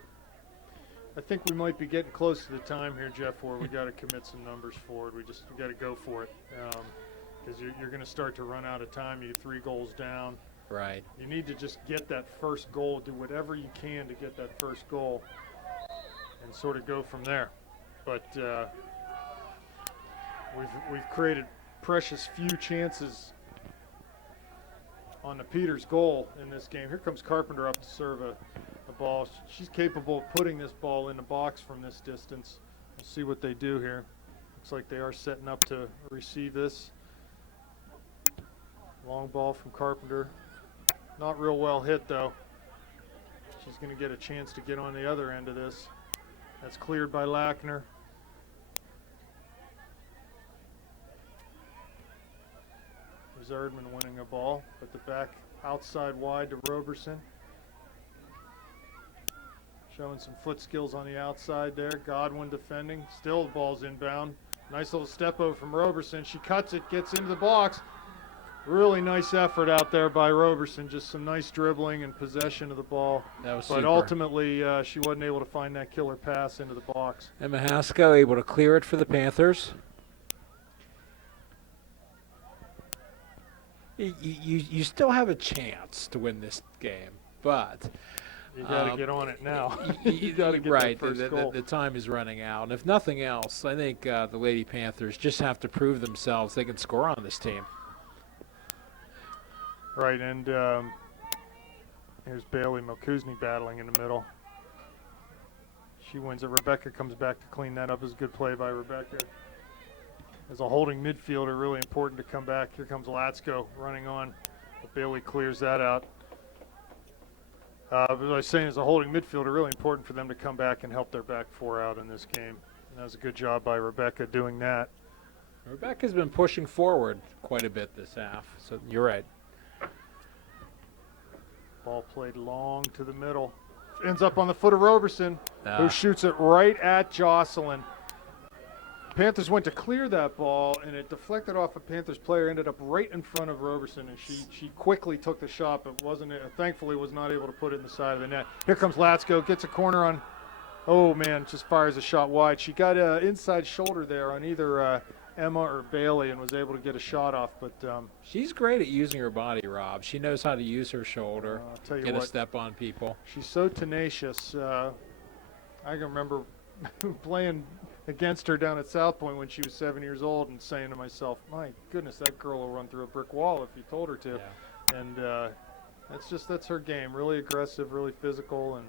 I think we might be getting close to the time here, Jeff, where we got to commit some numbers forward. We got to go for it because you're going to start to run out of time. You're 3 goals down. Right. You need to just get that first goal, do whatever you can to get that first goal, and sort of go from there. But we've created precious few chances on the Peters goal in this game. Here comes Carpenter up to serve a ball. She's capable of putting this ball in the box from this distance. We'll see what they do here. Looks like they are setting up to receive this. Long ball from Carpenter. Not real well hit, though. She's going to get a chance to get on the other end of this. That's cleared by Lackner. There's Erdman winning a ball, but the back outside wide to Roberson. Showing some foot skills on the outside there. Godwin defending. Still the ball's inbound. Nice little step over from Roberson. She cuts it, gets into the box. Really nice effort out there by Roberson. Just some nice dribbling and possession of the ball. That was but super. Ultimately, she wasn't able to find that killer pass into the box. Emma Hasko able to clear it for the Panthers. You still have a chance to win this game, but you got to get on it now. You got to get right. that first goal. The time is running out, and if nothing else, I think the Lady Panthers just have to prove themselves they can score on this team. Right, and here's Bailey Milkuzny battling in the middle. She wins it. Rebecca comes back to clean that up. It's a good play by Rebecca. As a holding midfielder, really important to come back. Here comes Latsko running on. But Bailey clears that out. But as I was saying, as a holding midfielder, really important for them to come back and help their back 4 out in this game. And that was a good job by Rebecca doing that. Rebecca's been pushing forward quite a bit this half, so you're right. Ball played long to the middle. Ends up on the foot of Roberson, who shoots it right at Jocelyn. Panthers went to clear that ball, and it deflected off a Panthers player, ended up right in front of Roberson, and she quickly took the shot, but thankfully was not able to put it in the side of the net. Here comes Latsko, gets a corner on, oh man, just fires a shot wide. She got an inside shoulder there on either Emma or Bailey and was able to get a shot off, but she's great at using her body, Rob. She knows how to use her shoulder, I'll tell you get what, a step on people. She's so tenacious. I can remember playing against her down at South Point when she was 7 years old and saying to myself, my goodness, that girl will run through a brick wall if you told her to. Yeah. And that's her game. Really aggressive, really physical, and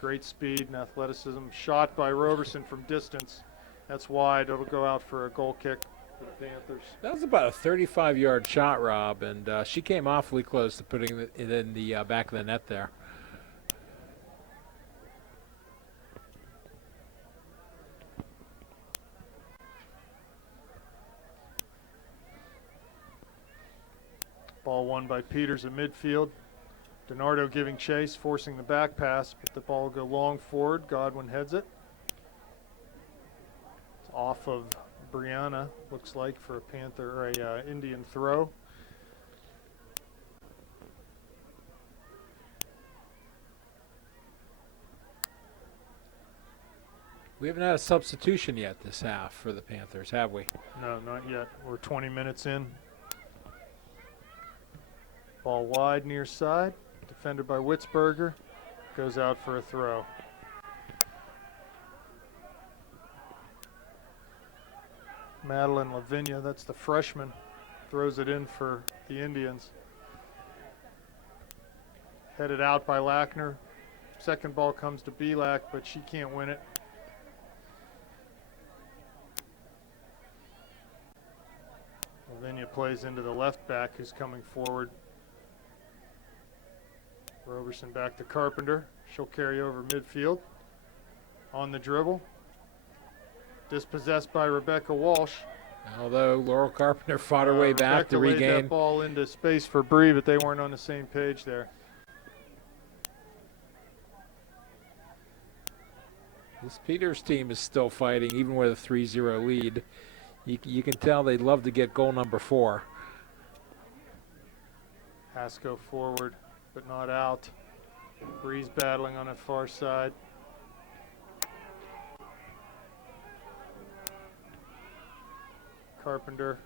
great speed and athleticism. Shot by Roberson from distance. That's wide. It'll go out for a goal kick for the Panthers. That was about a 35-yard shot, Rob, and she came awfully close to putting it in the back of the net there. Ball won by Peters in midfield. DiNardo giving chase, forcing the back pass, but the ball will go long forward. Godwin heads it. It's off of Brianna, looks like, for a Panther or a Indian throw. We haven't had a substitution yet this half for the Panthers, have we? No, not yet. We're 20 minutes in. Ball wide near side, defended by Witzberger, goes out for a throw. Madeline Lavinia, that's the freshman, throws it in for the Indians. Headed out by Lackner. Second ball comes to Belak, but she can't win it. Lavinia plays into the left back who's coming forward. Roberson back to Carpenter. She'll carry over midfield. On the dribble. Dispossessed by Rebecca Walsh. Although Laurel Carpenter fought her way back Rebecca to laid regain. that ball into space for Bree, but they weren't on the same page there. This Peters team is still fighting, even with a 3-0 lead. You can tell they'd love to get goal number 4. Haskell forward, but not out. Bree's battling on the far side. Carpenter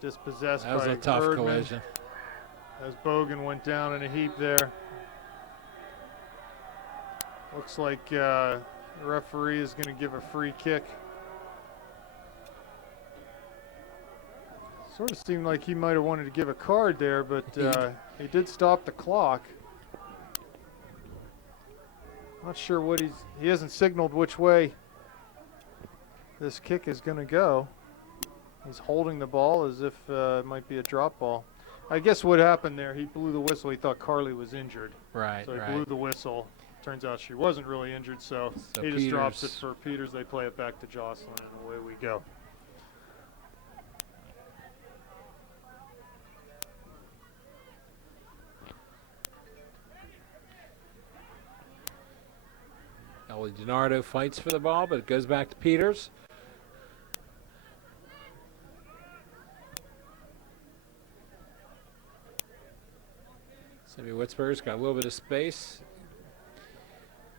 dispossessed by That was a tough Erdman collision. as Bogan went down in a heap there. Looks like the referee is going to give a free kick. Sort of seemed like he might have wanted to give a card there, but he did stop the clock. Not sure what he hasn't signaled which way this kick is going to go. He's holding the ball as if it might be a drop ball. I guess what happened there, he blew the whistle. He thought Carly was injured. Right, So he blew the whistle. Turns out she wasn't really injured, so he just drops it for Peters. They play it back to Jocelyn, and away we go. Ellie DiNardo fights for the ball, but it goes back to Peters. Sammy Witzberger's got a little bit of space.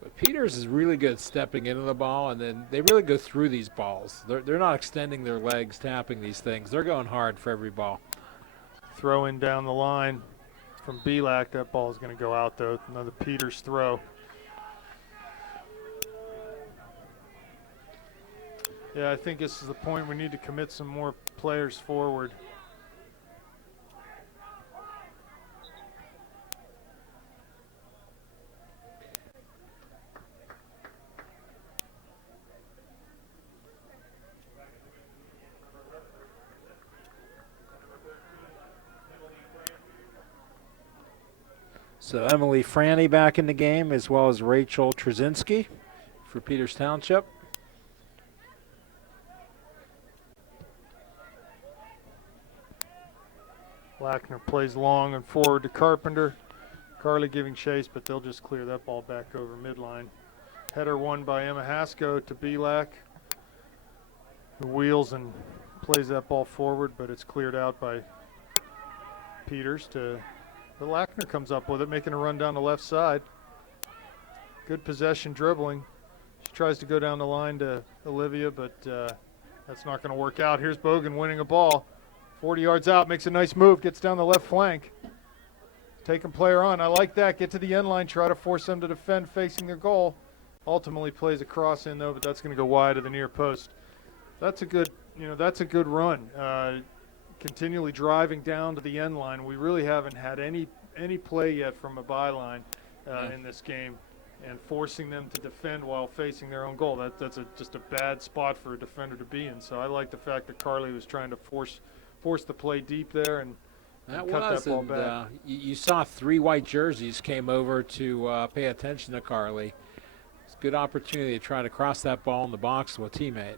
But Peters is really good at stepping into the ball, and then they really go through these balls. They're not extending their legs, tapping these things. They're going hard for every ball. Throw in down the line from Belak. That ball is going to go out, though. Another Peters throw. Yeah, I think this is the point we need to commit some more players forward. So Emily Franny back in the game, as well as Rachel Trzynski for Peters Township. Lackner plays long and forward to Carpenter. Carly giving chase, but they'll just clear that ball back over midline. Header won by Emma Haskell to Belak, who wheels and plays that ball forward, but it's cleared out by Peters to the Lackner comes up with it, making a run down the left side. Good possession dribbling. She tries to go down the line to Olivia, but that's not going to work out. Here's Bogan winning a ball. 40 yards out, makes a nice move, gets down the left flank. Taking player on. I like that. Get to the end line, try to force them to defend facing their goal. Ultimately plays a cross in though, but that's going to go wide of the near post. That's a good, that's a good run. Continually driving down to the end line. We really haven't had any play yet from a byline in this game, and forcing them to defend while facing their own goal. That's just a bad spot for a defender to be in. So I like the fact that Carly was trying to force the play deep there and cut that ball back. You saw 3 white jerseys came over to pay attention to Carly. It's a good opportunity to try to cross that ball in the box to a teammate.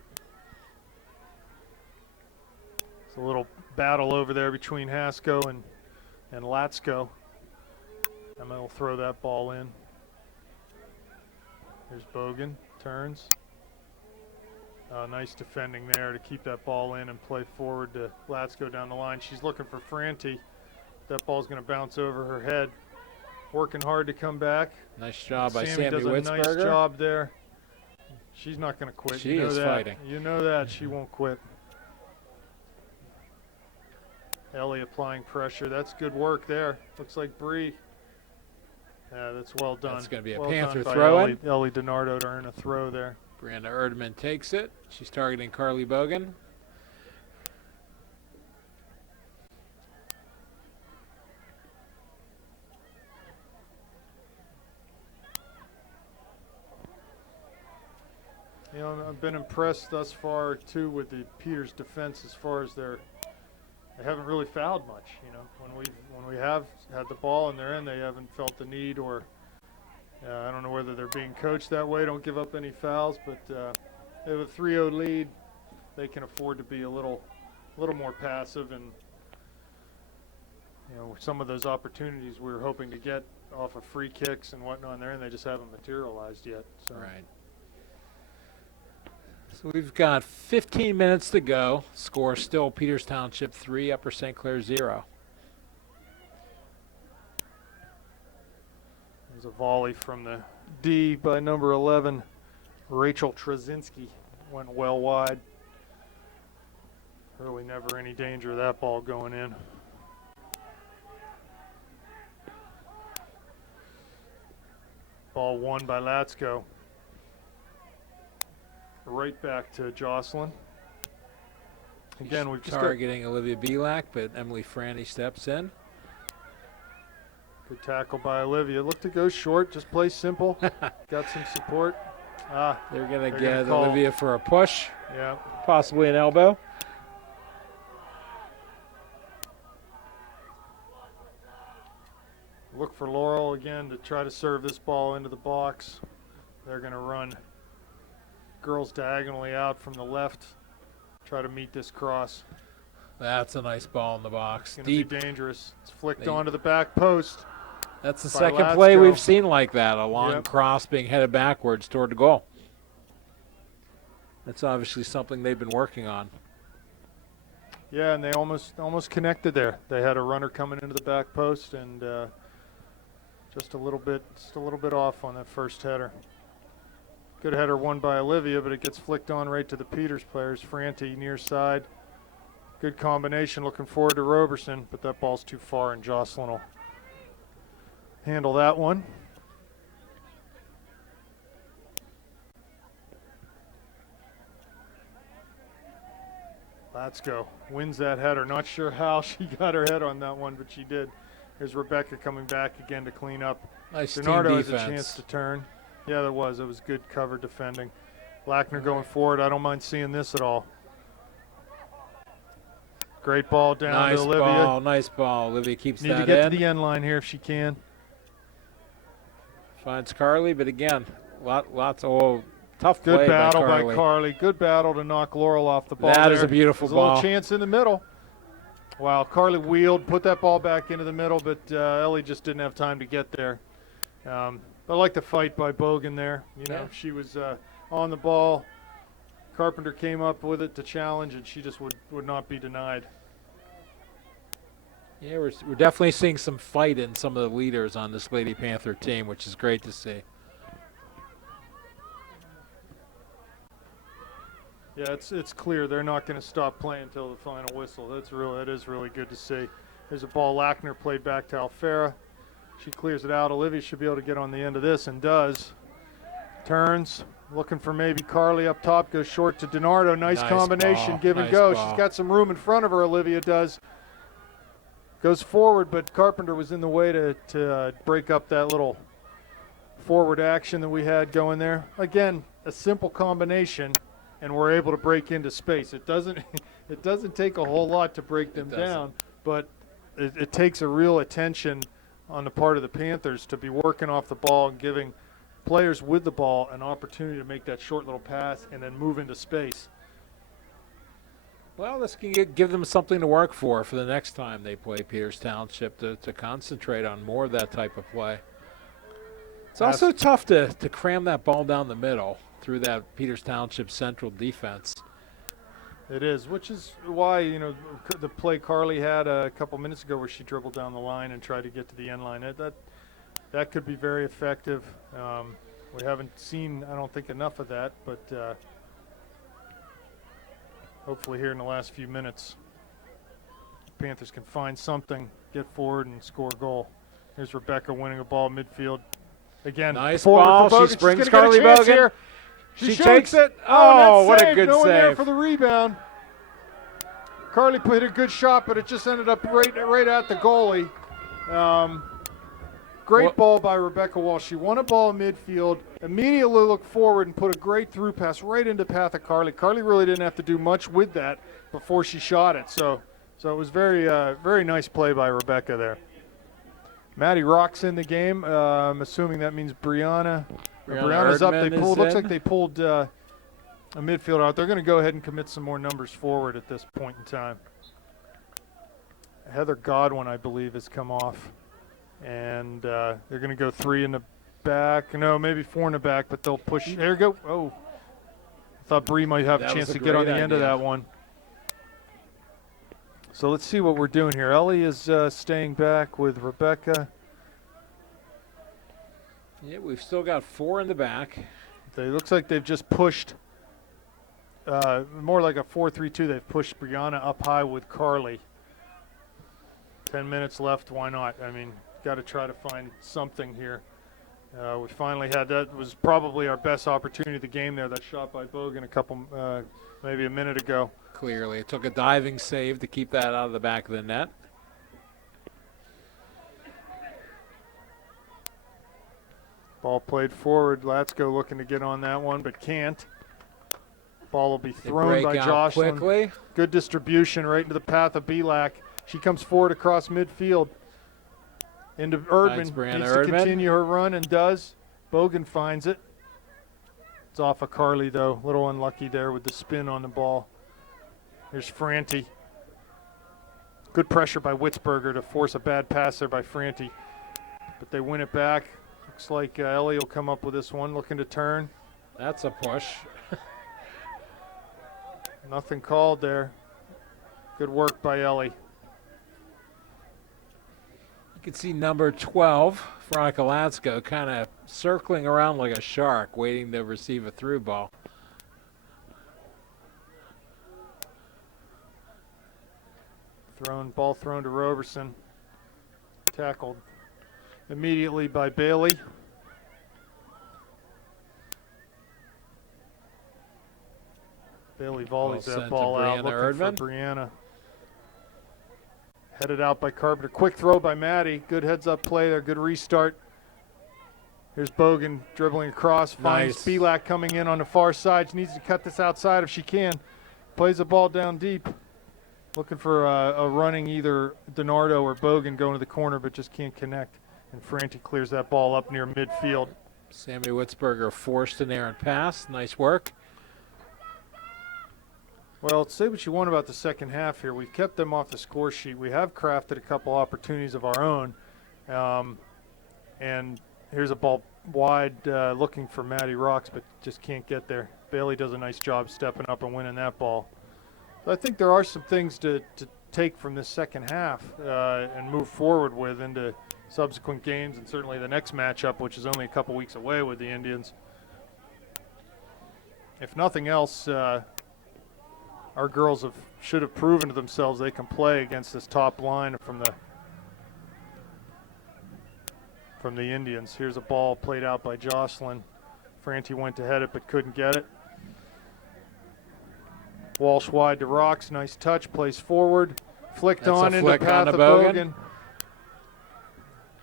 It's a little battle over there between Haskell and Latsko. Emma will throw that ball in. Here's Bogan, turns. Nice defending there to keep that ball in and play forward to Latsko down the line. She's looking for Franti. That ball's going to bounce over her head. Working hard to come back. Nice job by Sammy does Witzberger. a nice job there. She's not going to quit. She is fighting. You know that. She won't quit. Ellie applying pressure. That's good work there. Looks like Bree. Yeah, that's well done. That's going to be a well Panther done by throw-in. Ellie DiNardo to earn a throw there. Brianna Erdman takes it. She's targeting Carly Bogan. You know, I've been impressed thus far too with the Peters defense as far as they haven't really fouled much. You know, when we have had the ball in their end, they haven't felt the need, or I don't know whether they're being coached that way. Don't give up any fouls, but they have a 3-0 lead. They can afford to be a little more passive, and you know, some of those opportunities we were hoping to get off of free kicks and whatnot in there, and they just haven't materialized yet. So. Right. So we've got 15 minutes to go. Score still Peters Township 3, Upper St. Clair 0. There's a volley from the D by number 11, Rachel Trzynski. Went well wide. Really never any danger of that ball going in. Ball won by Latsko. Right back to Jocelyn. Again, we've just targeting Olivia Belak, but Emily Franny steps in. Good tackle by Olivia. Look to go short. Just play simple. Got some support. They're going to get Olivia for a push. Yeah. Possibly an elbow. Look for Laurel again to try to serve this ball into the box. They're going to run girls diagonally out from the left. Try to meet this cross. That's a nice ball in the box. It's going Deep. to be dangerous. It's flicked onto the back post. That's the second play we've seen like that. A long Yep. cross being headed backwards toward the goal. That's obviously something they've been working on. Yeah, and they almost connected there. They had a runner coming into the back post, and just a little bit off on that first header. Good header won by Olivia, but it gets flicked on right to the Peters players. Franti near side. Good combination. Looking forward to Roberson, but that ball's too far, and Jocelyn will handle that one. Let's go. Wins that header. Not sure how she got her head on that one, but she did. Here's Rebecca coming back again to clean up. Nice team DiNardo has defense. a chance to turn. Yeah, there was. It was good cover defending. Lackner going forward. I don't mind seeing this at all. Great ball down to Olivia. Nice ball. Olivia keeps Need that to get in. to the end line here if she can. Finds Carly, but again, lots of tough Good play battle by Carly. by Carly. Good battle to knock Laurel off the ball. That there. is a beautiful There's ball. A little chance in the middle. Wow, Carly wheeled, put that ball back into the middle, but Ellie just didn't have time to get there. I like the fight by Bogan there. You know, she was on the ball. Carpenter came up with it to challenge, and she just would not be denied. Yeah, we're definitely seeing some fight in some of the leaders on this Lady Panther team, which is great to see. Yeah, it's clear they're not going to stop playing until the final whistle. That is really good to see. There's a ball Lackner played back to Alfera. She clears it out. Olivia should be able to get on the end of this, and does. Turns, looking for maybe Carly up top, goes short to DiNardo. Nice combination, ball. give and Nice go. ball. She's got some room in front of her, Olivia does. Goes forward, but Carpenter was in the way to break up that little forward action that we had going there. Again, a simple combination, and we're able to break into space. It doesn't take a whole lot to break them down, but it takes a real attention on the part of the Panthers to be working off the ball and giving players with the ball an opportunity to make that short little pass and then move into space. Well, this can give them something to work for the next time they play Peters Township, to concentrate on more of that type of play. It's also tough to cram that ball down the middle through that Peters Township central defense. It is, which is why, you know, the play Carly had a couple minutes ago where she dribbled down the line and tried to get to the end line. That could be very effective. We haven't seen, I don't think, enough of that, but hopefully here in the last few minutes. Panthers can find something, get forward, and score a goal. Here's Rebecca winning a ball midfield. Again, Nice forward ball. for Bogan. She springs She's gonna Carly get a chance Bogan. here. She shoots takes it. Oh, net what a save. good No one there save. for the rebound. Carly put a good shot, but it just ended up right at the goalie. Great ball by Rebecca Walsh. She won a ball in midfield, immediately looked forward and put a great through pass right into path of Carly. Carly really didn't have to do much with that before she shot it. So it was very nice play by Rebecca there. Maddie Rock's in the game. I'm assuming that means Brianna's up. Looks like they pulled a midfielder out. They're going to go ahead and commit some more numbers forward at this point in time. Heather Godwin, I believe, has come off. And they're going to go 3 in the back. No, maybe 4 in the back, but they'll push. There you go. Oh, I thought Bree might have a chance to get on the end of that one. So let's see what we're doing here. Ellie is staying back with Rebecca. Yeah, we've still got 4 in the back. It looks like they've just pushed more like a 4-3-2. They've pushed Brianna up high with Carly. 10 minutes left. Why not? I mean, got to try to find something here. We finally had that. It was probably our best opportunity of the game there. That shot by Bogan maybe a minute ago. Clearly, it took a diving save to keep that out of the back of the net. Ball played forward. Latsko looking to get on that one, but can't. Ball will be thrown by Jocelyn. Quickly. Good distribution right into the path of Belak. She comes forward across midfield. Into Erdman. Needs to continue her run and does. Bogan finds it. It's off of Carly, though. A little unlucky there with the spin on the ball. Here's Franti. Good pressure by Witzberger to force a bad pass there by Franti. But they win it back. Looks like Ellie will come up with this one, looking to turn. That's a push. Nothing called there. Good work by Ellie. You can see number 12, Veronica Latsko, kind of circling around like a shark, waiting to receive a through ball. Ball thrown to Roberson. Tackled immediately by Bailey. Bailey volleys that ball out, looking for Brianna. Headed out by Carpenter. Quick throw by Maddie. Good heads-up play there. Good restart. Here's Bogan dribbling across. Finds Belak coming in on the far side. She needs to cut this outside if she can. Plays the ball down deep. Looking for a running either DiNardo or Bogan going to the corner, but just can't connect. And Franti clears that ball up near midfield. Sammy Witzberger forced an errant pass. Nice work. Well, say what you want about the second half here. We've kept them off the score sheet. We have crafted a couple opportunities of our own. And here's a ball wide looking for Maddie Rocks, but just can't get there. Bailey does a nice job stepping up and winning that ball. So I think there are some things to take from this second half and move forward with into subsequent games and certainly the next matchup, which is only a couple weeks away with the Indians. If nothing else, our girls should have proven to themselves they can play against this top line from the Indians. Here's a ball played out by Jocelyn. Franti went to head it but couldn't get it. Walsh wide to Rocks. Nice touch. Plays forward. Flicked on into path of Bogan.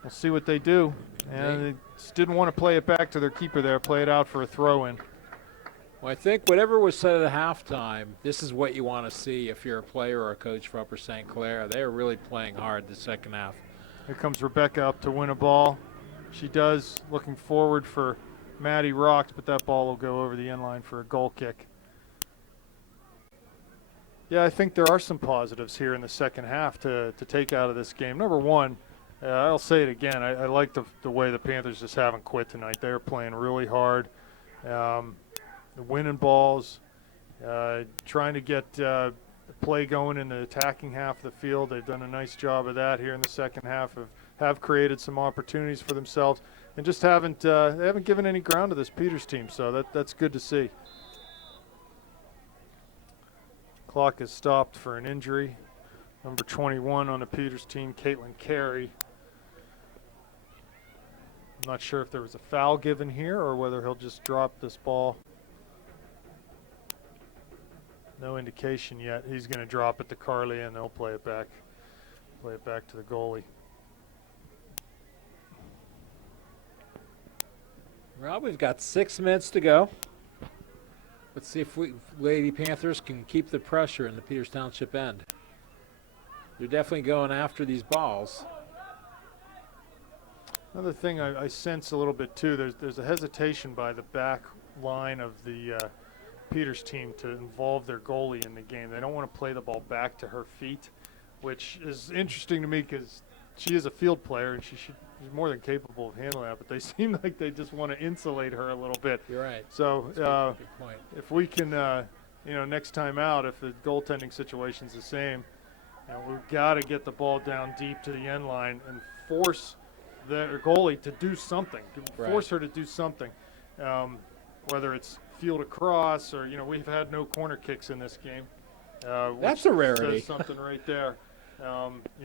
We'll see what they do. And they just didn't want to play it back to their keeper there. Play it out for a throw-in. Well, I think whatever was said at halftime, this is what you want to see if you're a player or a coach for Upper St. Clair. They are really playing hard the second half. Here comes Rebecca up to win a ball. She does, looking forward for Maddie Rocks, but that ball will go over the end line for a goal kick. Yeah, I think there are some positives here in the second half to take out of this game. Number one, I'll say it again, I like the way the Panthers just haven't quit tonight. They're playing really hard. Winning balls, trying to get play going in the attacking half of the field. They've done a nice job of that here in the second half. Have created some opportunities for themselves, and just they haven't given any ground to this Peters team. So that's good to see. Clock is stopped for an injury. Number 21 on the Peters team, Caitlin Carey. I'm not sure if there was a foul given here or whether he'll just drop this ball. No indication yet. He's going to drop it to Carly, and they'll play it back. Play it back to the goalie. Well, we've got 6 minutes to go. Let's see if Lady Panthers can keep the pressure in the Peters Township end. They're definitely going after these balls. Another thing I sense a little bit too, there's a hesitation by the back line of the Peters team to involve their goalie in the game. They don't want to play the ball back to her feet, which is interesting to me because she is a field player and she's more than capable of handling that, but they seem like they just want to insulate her a little bit. You're right. So good point. if we can, next time out, if the goaltending situation's the same, we've got to get the ball down deep to the end line and force the goalie to do something, force her to do something, whether it's field across or, we've had no corner kicks in this game. That's a rarity. Says something right there.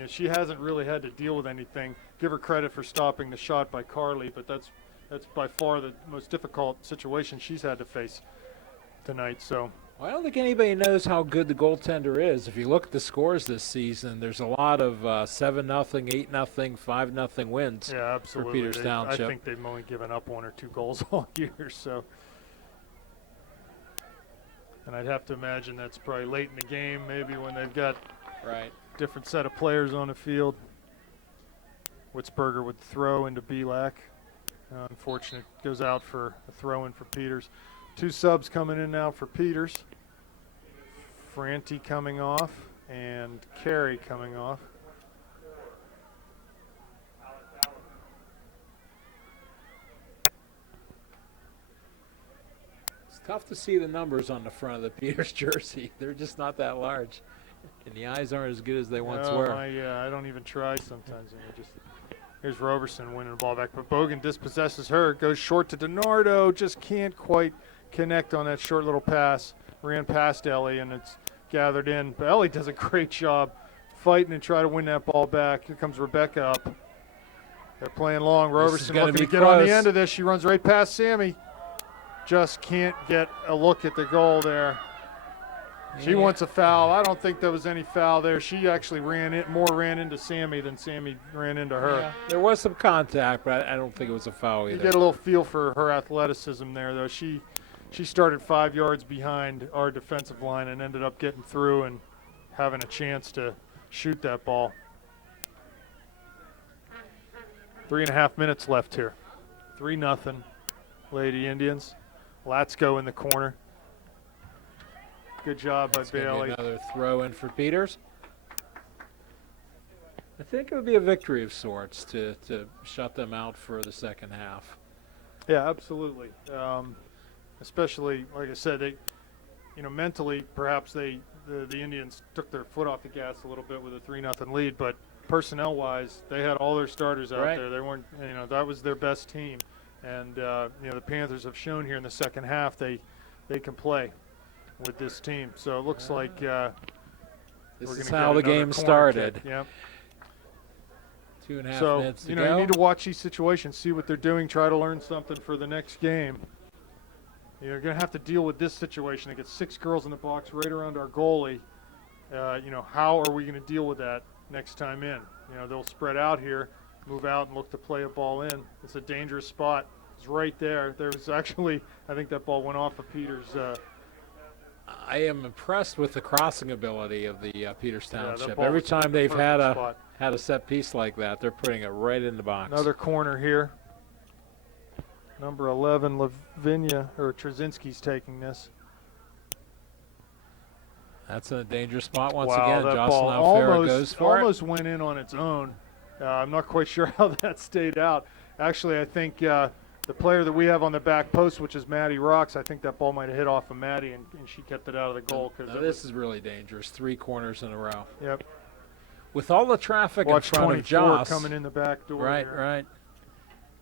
She hasn't really had to deal with anything. Give her credit for stopping the shot by Carly, but that's by far the most difficult situation she's had to face tonight. So. Well, I don't think anybody knows how good the goaltender is. If you look at the scores this season, there's a lot of 7-0, 8-0, 5-0 wins. Yeah, absolutely. For Peters Township. I think they've only given up 1 or 2 goals all year. So, and I'd have to imagine that's probably late in the game, maybe when they've got different set of players on the field. Witzberger would throw into Belak. Unfortunate, goes out for a throw-in for Peters. 2 subs coming in now for Peters. Franti coming off and Carey coming off. It's tough to see the numbers on the front of the Peters jersey. They're just not that large. And the eyes aren't as good as they once were. I don't even try sometimes. Here's Roberson winning the ball back. But Bogan dispossesses her. Goes short to DiNardo. Just can't quite connect on that short little pass. Ran past Ellie, and it's gathered in. But Ellie does a great job fighting and try to win that ball back. Here comes Rebecca up. They're playing long. Roberson looking to get on the end of this. She runs right past Sammy. Just can't get a look at the goal there. She wants a foul. I don't think there was any foul there. She actually ran into Sammy than Sammy ran into her. Yeah, there was some contact, but I don't think it was a foul either. You get a little feel for her athleticism there, though. She started 5 yards behind our defensive line and ended up getting through and having a chance to shoot that ball. 3.5 minutes left here. 3-0, Lady Indians. Latsko in the corner. Good job by Bailey. Another throw in for Peters. I think it would be a victory of sorts to shut them out for the second half. Yeah, absolutely. Especially, like I said, they, mentally perhaps the Indians took their foot off the gas a little bit with a 3-0 lead, but personnel-wise, they had all their starters out there. They weren't, that was their best team, and the Panthers have shown here in the second half they can play with this team. So it looks like this is how the game started. Yeah. 2.5 minutes to go. You need to watch these situations, see what they're doing, try to learn something for the next game. You're going to have to deal with this situation. They get 6 girls in the box right around our goalie. How are we going to deal with that next time in? They'll spread out here, move out, and look to play a ball in. It's a dangerous spot. It's right there. There was actually, I think that ball went off of Peters. I am impressed with the crossing ability of the Peters Township. Every time they've had a set piece like that, they're putting it right in the box. Another corner here. Number 11, Lavinia, or Trzynski's taking this. That's a dangerous spot once wow, again. That Jocelyn ball Alfaro goes for almost went in on its own. I'm not quite sure how that stayed out. Actually, I think the player that we have on the back post, which is Maddie Rocks, I think that ball might have hit off of Maddie, and she kept it out of the goal. This is really dangerous. 3 corners in a row. Yep. With all the traffic Watch in front of Joss. coming in the back door. Right.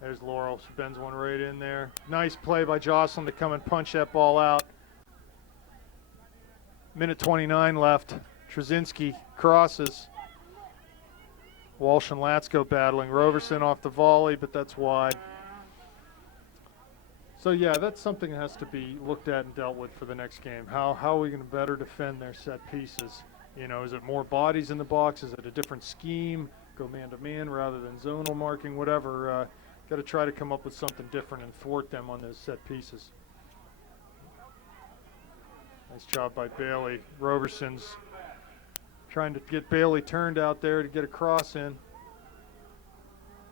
There's Laurel. She bends one right in there. Nice play by Jocelyn to come and punch that ball out. Minute 29 left. Trzynski crosses. Walsh and Latsko battling. Roverson off the volley, but that's wide. So, yeah, that's something that has to be looked at and dealt with for the next game. How are we going to better defend their set pieces? You know, is it more bodies in the box? Is it a different scheme? Go man-to-man rather than zonal marking, whatever. Got to try to come up with something different and thwart them on those set pieces. Nice job by Bailey. Roverson's trying to get Bailey turned out there to get a cross in.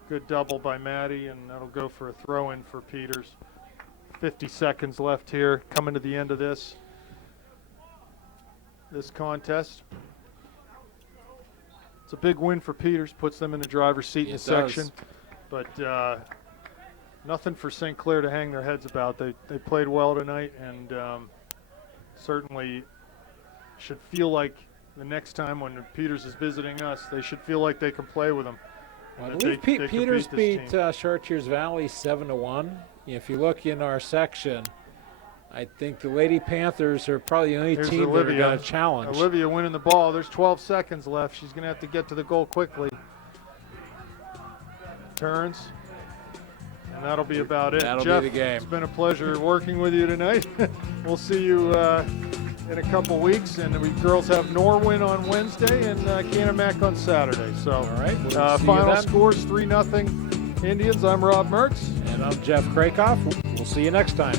Good double by Maddie, and that'll go for a throw-in for Peters. 50 seconds left here, coming to the end of this contest. It's a big win for Peters, puts them in the driver's seat in the section. But nothing for St. Clair to hang their heads about. They played well tonight, and certainly should feel like the next time when Peters is visiting us, they should feel like they can play with them. Well, I believe Peters beat Chartiers Valley 7-1. If you look in our section, I think the Lady Panthers are probably the only team that are going to challenge. Olivia winning the ball. There's 12 seconds left. She's going to have to get to the goal quickly. Turns. And that'll be about it. That'll Jeff, be the game. It's been a pleasure working with you tonight. We'll see you in a couple weeks. And we girls have Norwin on Wednesday and Canamac on Saturday. So, all right, we'll final scores 3-0 Indians. I'm Rob Mertz. And I'm Jeff Krakoff. We'll see you next time.